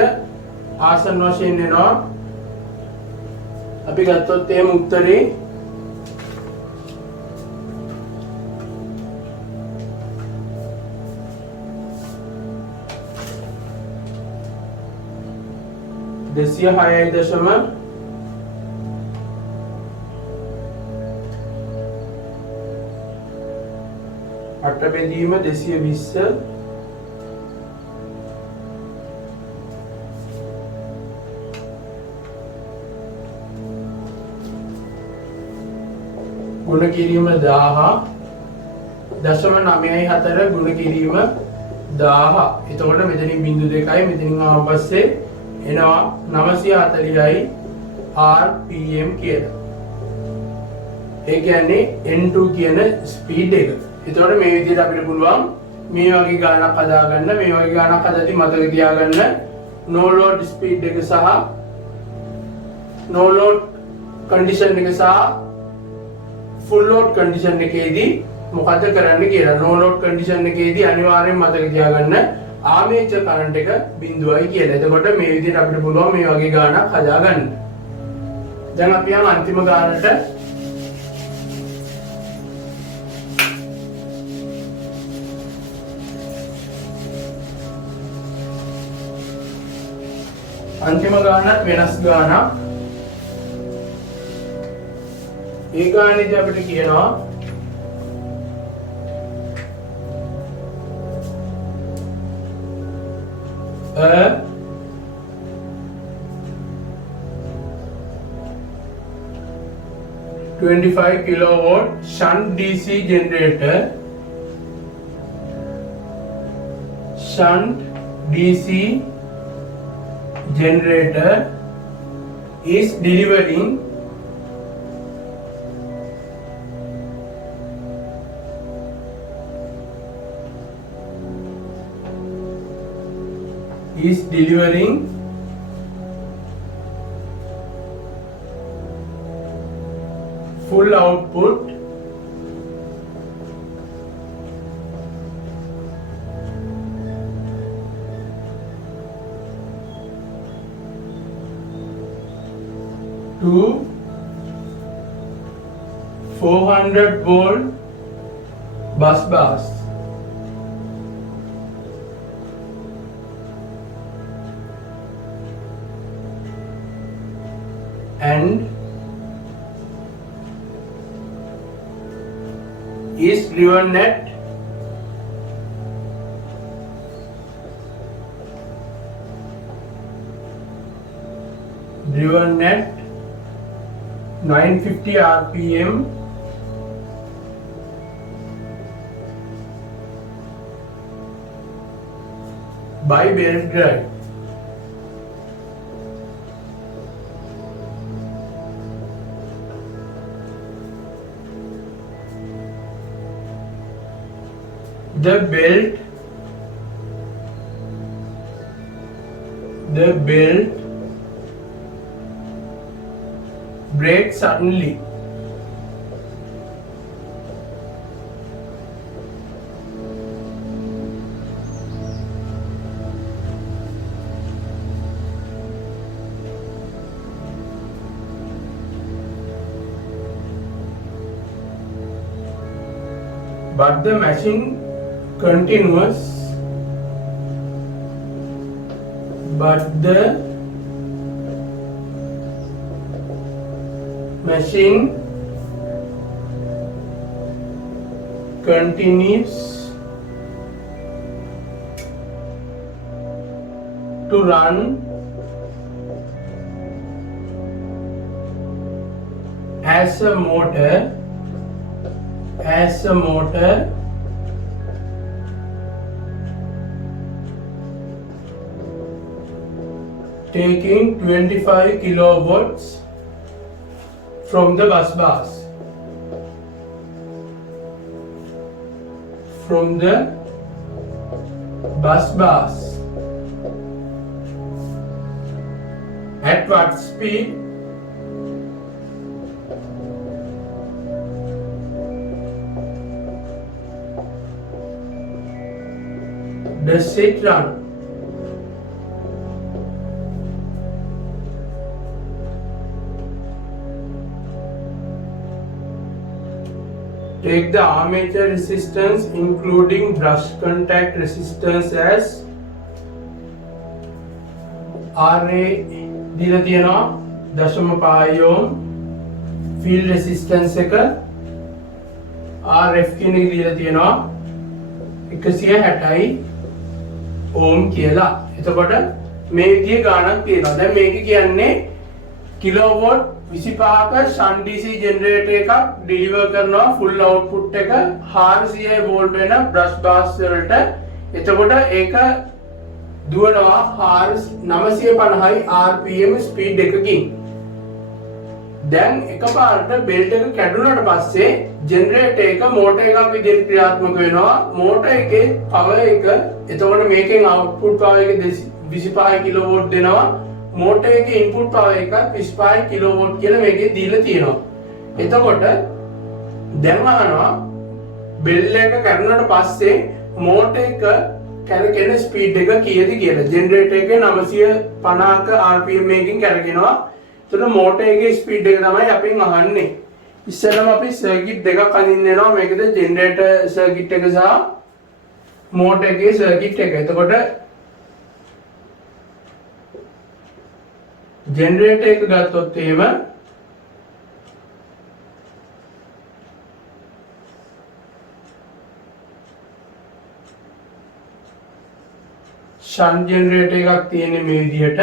ආසන්න වශයෙන් එනවා අපි ගත්තොත් එහෙම උත්තරේ 8 බෙදීම 220 ගුණ කිරීම 1000 0.94 ගුණ කිරීම 1000. එතකොට මෙතනින් බිංදු 2යි මෙතනින් ආවන් පස්සේ එනවා 940යි rpm කියලා. ඒ කියන්නේ n2 කියන ස්පීඩ් එක. එතකොට මේ විදිහට අපිට පුළුවන් මේ වගේ ගානක් හදාගන්න. මේ වගේ ගානක් හදද්දී මතක තියාගන්න no load speed එක සහ no load condition එක සහ full load condition එකේදී මොකද කරන්න කියලා. no load condition එකේදී අනිවාර්යෙන් මතක තියාගන්න ආමේචර් කරන්ට් එක 0යි කියලා. එතකොට මේ විදිහට අපිට පුළුවන් මේ වගේ ගානක් හදාගන්න. දැන් අපි යමු අන්තිම ගානට. अंतिम गानत වෙනස් ගානක්. ඒ ගානේදී අපිට කියනවා a 25 kilowatt shunt DC generator is delivering full output to 400 volt bus bars. And is driven at 950 rpm by belt drive. The belt breaks suddenly. But the machine continues. To run as a motor taking 25 kilowatts from the bus bars. At what speed? Does it run? Take the armature resistance including brush contact resistance as RA දීලා තියෙනවා 0.5 ohm field resistance එක RF කියන එක දීලා තියෙනවා 160යි ohm කියලා. එතකොට මේ විදිහේ ගාණක් තියෙනවා. දැන් මේක කියන්නේ කිලෝවොට් 25ක ෂන්ට් DC ජෙනරේටර් එකක් ඩිලිවර් කරනවා ෆුල් අවුට්පුට් එක 400 වෝල්ට් වෙන බ්‍රෂ් බාස් වලට. එතකොට ඒක දුවනවා 950යි RPM ස්පීඩ් එකකින්. දැන් එකපාරට බෙල්ට් එක කැඩුනට පස්සේ ජෙනරේටර් එක මෝටර් එකක් විදිහට ක්‍රියාත්මක වෙනවා. මෝටර් එකේ පවර් එක එතකොට මේකෙන් අවුට්පුට් පවර් එක 25 කිලෝවොට් දෙනවා. මෝටර් එකේ ඉන්පුට් පවර් එක 25 කිලෝවොට් කියලා මේකේ දීලා තියෙනවා. එතකොට දැන් අහනවා බෙල් එක කැඩුනට පස්සේ මෝටර් එක කැරකෙන ස්පීඩ් එක කීයද කියලා. ජෙනරේටර් එකේ 950ක RPM එකකින් කැරකෙනවා. එතකොට මෝටර් එකේ ස්පීඩ් එක තමයි අපෙන් අහන්නේ. ඉස්සෙල්ලාම අපි සර්කිට් දෙකක් අඳින්න වෙනවා. මේකද ජෙනරේටර් සර්කිට් එක සහ මෝටර් එකේ සර්කිට් එක. එතකොට ජෙනරේටර් එක ගත්තොත් එහෙම ෂන්ට් ජෙනරේටර් එකක් තියෙන්නේ මේ විදිහට.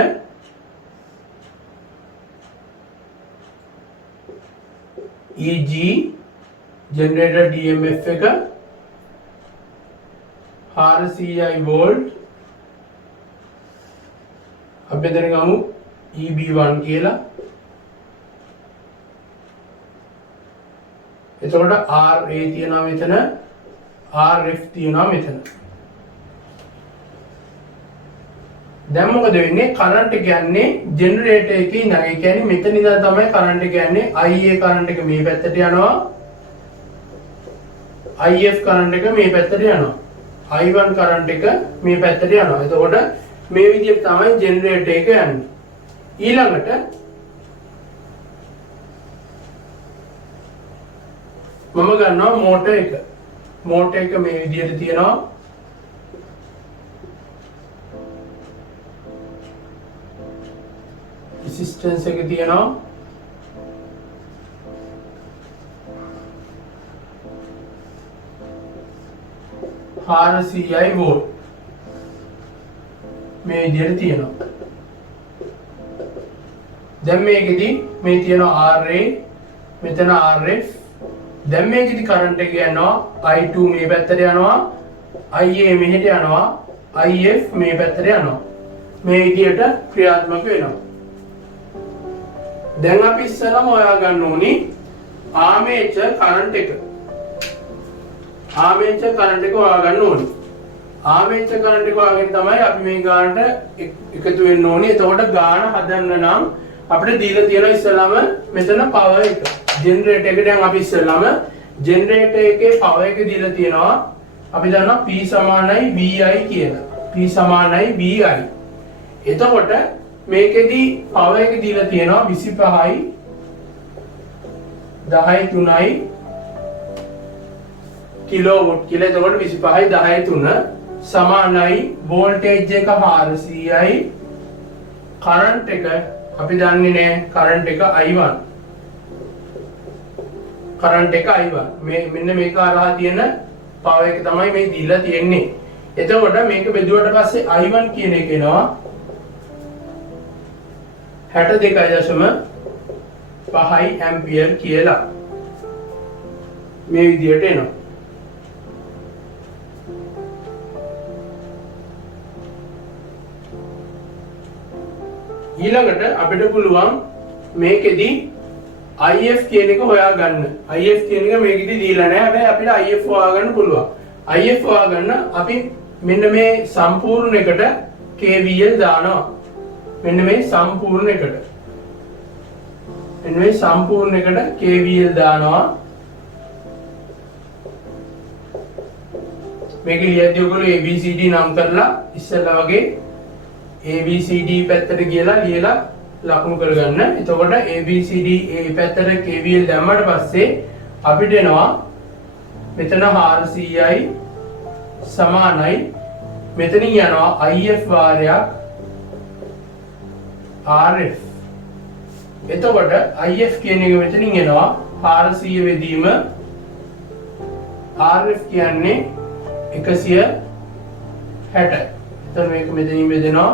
EG ජෙනරේටර් DMF එක 400 වෝල්ට්. අපි දැන් ගමු EB1 කියලා. එතකොට RA තියෙනවා මෙතන, RF තියෙනවා මෙතන. දැන් මොකද වෙන්නේ? කරන්ට් එක යන්නේ ජෙනරේටර් එකේ ඉඳන්. ඒ කියන්නේ මෙතන ඉඳන් තමයි කරන්ට් එක යන්නේ. IA කරන්ට් එක මේ පැත්තට යනවා. IF කරන්ට් එක මේ පැත්තට යනවා. I1 කරන්ට් එක මේ පැත්තට යනවා. එතකොට මේ විදිහට තමයි ජෙනරේටර් එක යන්නේ. ඊළඟට මම ගන්නවා මෝටර් එක. මෝටර් එක මේ විදිහට තියෙනවා. resistance එක තියෙනවා. CI වෝල්ට් මේ විදිහට තියෙනවා. දැන් මේකෙදි මේ තියෙනවා RA, මෙතන RF. දැන් මේකෙදි කරන්ට් එක යනවා I2 මේ පැත්තට යනවා, IA මෙහෙට යනවා, IF මේ පැත්තට යනවා. මේ විදිහට ක්‍රියාත්මක වෙනවා. දැන් අපි ඉස්සරම හොයා ගන්න ඕනි ආමේචර් කරන්ට් එක. ආමේචර් කරන්ට් එක හොයා ගන්න ඕනි. ආමේචර් කරන්ට් එක හොයාගෙන තමයි අපි මේ ගානට එකතු වෙන්න ඕනි. එතකොට ගාන හදන්න නම් අපිට දීලා තියෙන ඉස්සෙල්ලාම මෙතන පවර් එක. ජෙනරේටර් එක දැන් අපි ඉස්සෙල්ලාම ජෙනරේටර් එකේ පවර් එක දීලා තියෙනවා. අපි දන්නවා P සමානයි VI කියලා. P සමානයි VI. එතකොට මේකෙදි පවර් එක දීලා තියෙනවා 25යි 10.3යි කිලෝවොට් කියලා. එතකොට 25යි 10.3 සමානයි වෝල්ටේජ් එක 400යි. කරන්ට් එක අපි දන්නේ නැහැ. කරන්ට් එක I1. කරන්ට් එක I1. මෙන්න මේක හරහා තියෙන පවර් එක තමයි මේ දීලා තියෙන්නේ. එතකොට මේක බෙදුවට පස්සේ I1 කියන එක එනවා 62.5 ඇම්පියර් කියලා. මේ විදිහට එනවා. ඊළඟට අපිට පුළුවන් මේකෙදි IF කියන එක හොයාගන්න. IF කියන එක මේකෙදි දීලා නැහැ. හැබැයි අපිට IF හොයාගන්න පුළුවන්. IF හොයාගන්න අපි මෙන්න මේ සම්පූර්ණ එකට KVL දානවා. මෙන්න මේ සම්පූර්ණ එකට. මෙන්න මේ සම්පූර්ණ එකට KVL දානවා. මේක ලියද්දී ඔයගොල්ලෝ ABCD නම් කරලා ඉස්සෙල්ලා වගේ ABCD පැත්තට ගියලා ලියලා ලකුණු කරගන්න. එතකොට ABCD පැත්තට KVL දැම්මට පස්සේ අපිට එනවා මෙතන 400යි සමානයි මෙතනින් යනවා IF වාරයක් RF. එතකොට IF කියන එක මෙතනින් එනවා 400 වෙදීම RF කියන්නේ 160. එතකොට මේක මෙතනින් බෙදෙනවා.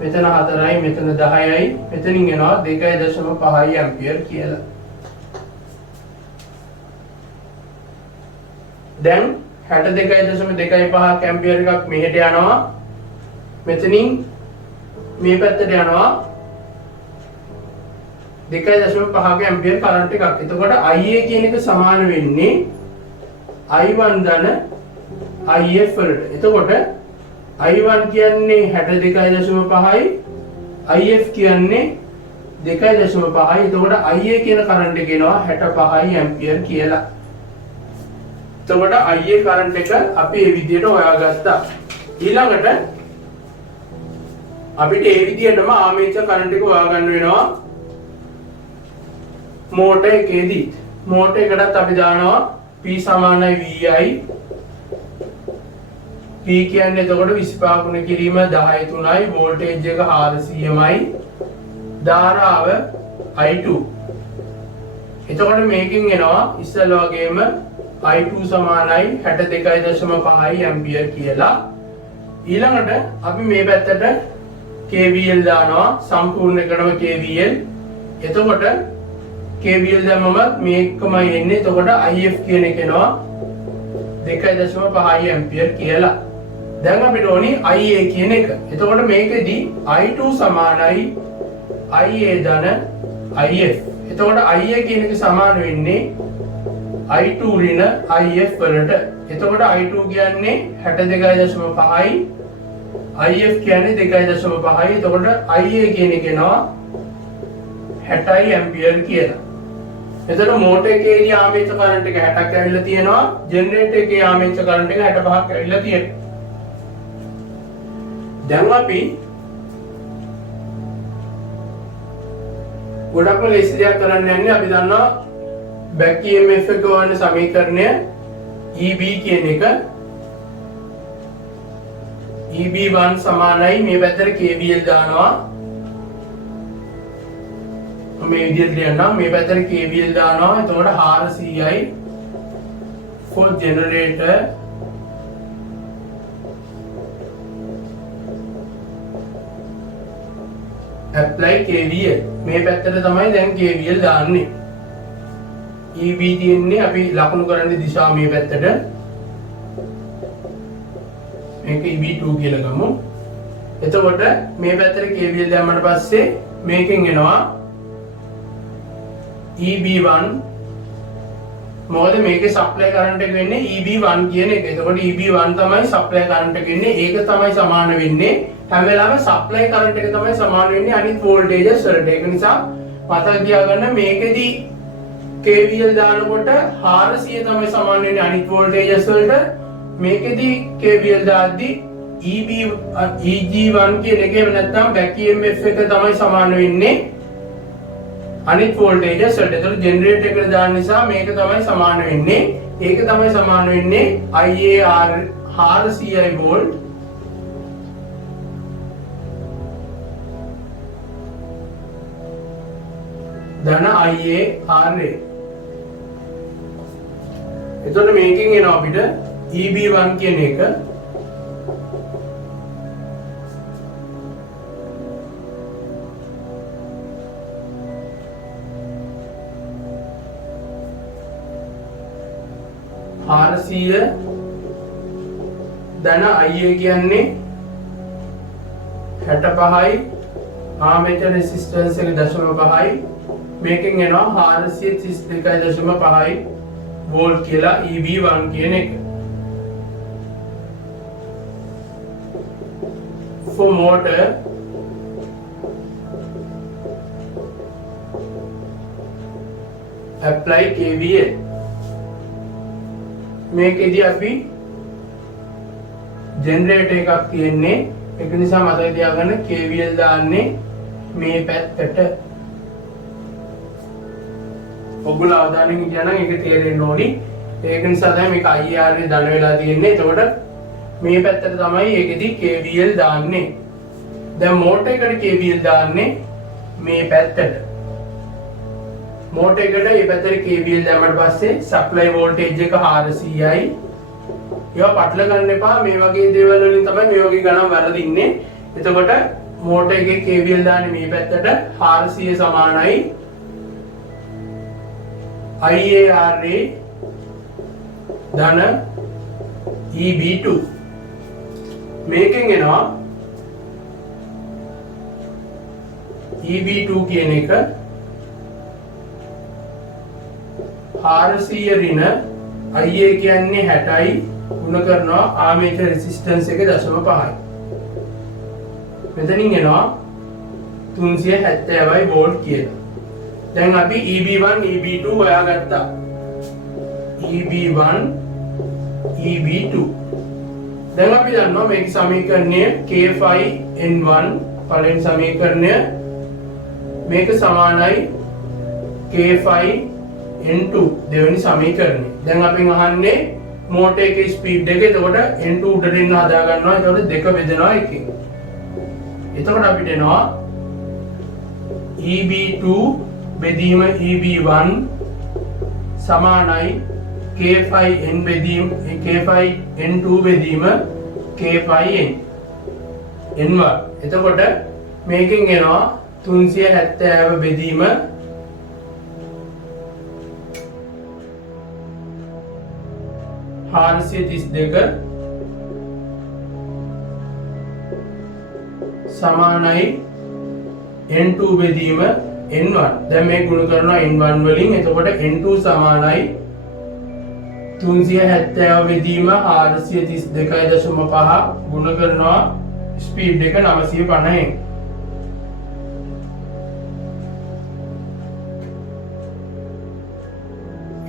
මෙතන 4යි මෙතන 10යි මෙතනින් එනවා 2.5 ඇම්පියර් කියලා. දැන් 62.25 ඇම්පියර් එකක් මෙහෙට යනවා. මෙතනින් මේ පැත්තට යනවා 2.5 ඇම්පියර් කරන්ට් එකක්. එතකොට IA කියන එක සමාන වෙන්නේ I1 ධන IF වලට. එතකොට I1 කියන්නේ 62.5යි IF කියන්නේ 2.5යි. එතකොට IA කියන කරන්ට් එක එනවා 65 ඇම්පියර් කියලා. එතකොට IA කරන්ට් එක අපි මේ විදිහට හොයාගත්තා. ඊළඟට අපිට මේ විදිහටම ආමේචර් කරන්ට් එක හොයාගන්න වෙනවා මෝටර් එකේදී. මෝටර් එකටත් අපි දානවා P සමානයි VI. P කියන්නේ එතකොට 25 ගුණ කිරීම 10/3යි. වෝල්ටේජ් එක 400මයි. ධාරාව I2. එතකොට මේකෙන් එනවා ඉස්සෙල්ලා වගේම I2 සමානයි 62.5 ඇම්පියර් කියලා. ඊළඟට අපි මේ පැත්තට KVL දානවා සම්පූර්ණ එකම KVL. එතකොට KVL දැම්මම මේකමයි එන්නේ. එතකොට IF කියන එක එනවා 2.5 ඇම්පියර් කියලා. දැන් අපිට ඕනි IA කියන එක. එතකොට මේකෙදි I2 සමානයි IA ධන IF. එතකොට IA කියන එක සමාන වෙන්නේ I2 ඍණ IF වලට. එතකොට I2 කියන්නේ 62.5යි IF කියන්නේ 2.5යි. එතකොට IA කියන එක එනවා 60 ඇම්පියර් කියලා. එතකොට මෝටර් එකේදී ආමේචර් කරන්ට් එක 60ක් ඇවිල්ලා තියෙනවා. ජෙනරේටර් එකේ ආමේචර් කරන්ට් එක 65ක් ඇවිල්ලා තියෙනවා. දැන් අපි ගොඩක්ම ලේසි දෙයක් කරන්න යන්නේ. අපි දන්නවා බැක් EMF එක වන සමීකරණය EB කියන එක EB1 සමානයි මේ පැත්තට KVL දානවා. මේ විදිහට ලියනවා. මේ පැත්තට KVL දානවා. එතකොට 400යි for generator apply KVL. මේ පැත්තට තමයි දැන් KVL දාන්නේ. EB තියෙන්නේ අපි ලකුණු කරන්නේ දිශාව මේ පැත්තට. මේක EB2 කියලා ගමු. එතකොට මේ පැත්තට KVL දැම්මට පස්සේ මේකෙන් එනවා EB1. මොකද මේකේ සප්ලයි කරන්ට් එක වෙන්නේ EB1 කියන එක. එතකොට EB1 තමයි සප්ලයි කරන්ට් එක වෙන්නේ. ඒක තමයි සමාන වෙන්නේ හැම වෙලාවෙම සප්ලයි කරන්ට් එක තමයි සමාන වෙන්නේ අනිත් වෝල්ටේජස් වලට. ඒක නිසා මතක තියාගන්න මේකෙදි KVL දානකොට 400 තමයි සමාන වෙන්නේ අනිත් වෝල්ටේජස් වලට. මේකෙදි KVL දාද්දි EG1 කියන එකේ නැත්නම් බැක් EMF එක තමයි සමාන වෙන්නේ අනිත් වෝල්ටේජස් වලට. ඒතකොට ජෙනරේටර් එකට දාන නිසා මේක තමයි සමාන වෙන්නේ. ඒක තමයි සමාන වෙන්නේ IAR 400 වෝල්ට් ධන IARA. එතකොට මේකෙන් එනවා අපිට EB1 කියන එක ධන IA කියන්නේ 65යි ආමේචර් රෙසිස්ටන්ස් එක 0.5යි. මේකෙන් එනවා 432.5 වෝල්ට් කියලා EB1 කියන එක. for motor apply KVL. මේකෙදී අපි ජෙනරේටර් එකක් තියෙන්නේ. ඒක නිසා මතක තියාගන්න KVL දාන්නේ මේ පැත්තට. ඔගොල්ලෝ අවධානයෙන් හිටියා නම් ඒක තේරෙන්න ඕනි. ඒක නිසා තමයි මේක IR ධන වෙලා තියෙන්නේ. එතකොට මේ පැත්තට තමයි ඒකෙදි KVL දාන්නේ. දැන් මෝටර් එකට KVL දාන්නේ මේ පැත්තට මෝටර් එකට මේ පැත්තට KVL දැම්මට පස්සේ සප්ලයි වෝල්ටේජ් එක 400යි. ඒවා පටල ගන්න එපා. මේ වගේ දේවල් වලින් තමයි මේ වගේ ගණන් වැරදින්නේ. එතකොට මෝටර් එකේ KVL දාන්නේ මේ පැත්තට 400 සමානයි IARA ධන EB2. මේකෙන් එනවා EB2 කියන එක 400 ඍණ IA කියන්නේ 60යි ගුණ කරනවා ආර්මේචර් රෙසිස්ටන්ස් එක 0.5යි. මෙතනින් එනවා 370යි වෝල්ට් කියලා. දැන් අපි EB1 EB2 හොයාගත්තා. EB1 EB2. දැන් අපි දන්නවා මේක සමීකරණය K5N1 පළවෙනි සමීකරණය මේක සමානයි K5N2 දෙවෙනි සමීකරණය. දැන් අපි අහන්නේ මෝටර් එකේ ස්පීඩ් එක. එතකොට N2 උඩට එන්න හදා ගන්නවා. එතකොට දෙක බෙදෙනවා එකකින්. එතකොට අපිට එනවා EB2 බෙදීම EB1 සමානයි K5N බෙදීම K5N2 බෙදීම K5N N1. එතකොට මේකෙන් එනවා 370 බෙදීම 432 සමානයි N2 බෙදීම N1. දැන් මේ ගුණ කරනවා N1 වලින්. එතකොට N2 සමානයි 370 බෙදීම 432.5 ගුණ කරනවා ස්පීඩ් එක 950න්.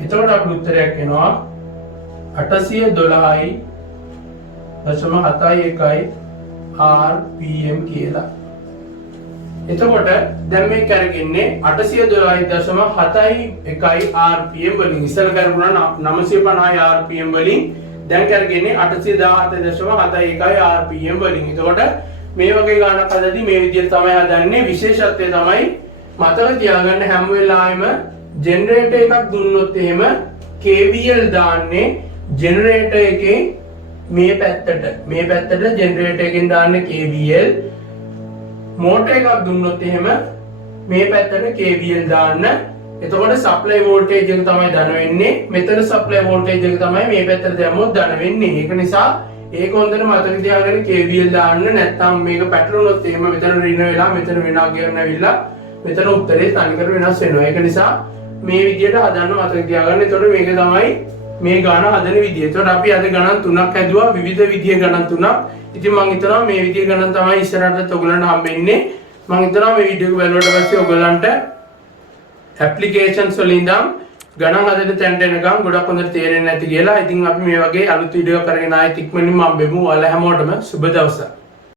එතකොට අපේ උත්තරයක් එනවා 812.71 RPM කියලා. එතකොට දැන් මේක කරගන්නේ 812.71 RPM වලින්. ඉස්සර කරගුණා 950 RPM වලින්. දැන් කරගන්නේ 817.71 RPM වලින්. එතකොට මේ වගේ ගානක් හදද්දී මේ විදිහට තමයි හදන්නේ. විශේෂත්වය තමයි මතක තියාගන්න හැම වෙලාවෙම ජෙනරේටර් එකක් දුන්නොත් එහෙම KVL දාන්නේ ජෙනරේටර් එකේ මේ පැත්තට ජෙනරේටර් එකෙන් දාන්නේ KVL. මෝටර් එකක් දුන්නොත් එහෙම මේ පැත්තට KVL දාන්න. එතකොට සප්ලයි වෝල්ටේජ් එක තමයි ධන වෙන්නේ. මෙතන සප්ලයි වෝල්ටේජ් එක තමයි මේ පැත්තට දැම්මොත් ධන වෙන්නේ. ඒක නිසා ඒක හොඳට මතක තියාගන්න KVL දාන්න. නැත්නම් මේක පැටලුනොත් එහෙම මෙතන ඍණ වෙලා මෙතන වෙනා කියනවිලා මෙතන උත්තරේ තනිකර වෙනස් වෙනවා. ඒක නිසා මේ විදියට හදන්න මතක තියාගන්න. එතකොට මේක තමයි මේ ගාන හදන විදිය. එතකොට අපි අද ගණන් තුනක් හැදුවා. විවිධ විදිය ගණන් තුනක්. ඉතින් මම හිතනවා මේ විදිය ගණන් තමයි ඉස්සරහට ඔයගලන්ට හම්බෙන්නේ. මම හිතනවා මේ වීඩියෝ එක බලුවට පස්සේ ඔයගලන්ට ඇප්ලිකේෂන්ස් වලින් ඉඳන් ගණන් හදන තැනට එනකම් ගොඩක් හොඳට තේරෙන්නේ නැති කියලා. ඉතින් අපි මේ වගේ අලුත් වීඩියෝ කරගෙන ආයෙත් ඉක්මනින්ම හම්බෙමු. ඔයාලා හැමෝටම සුබ දවසක්.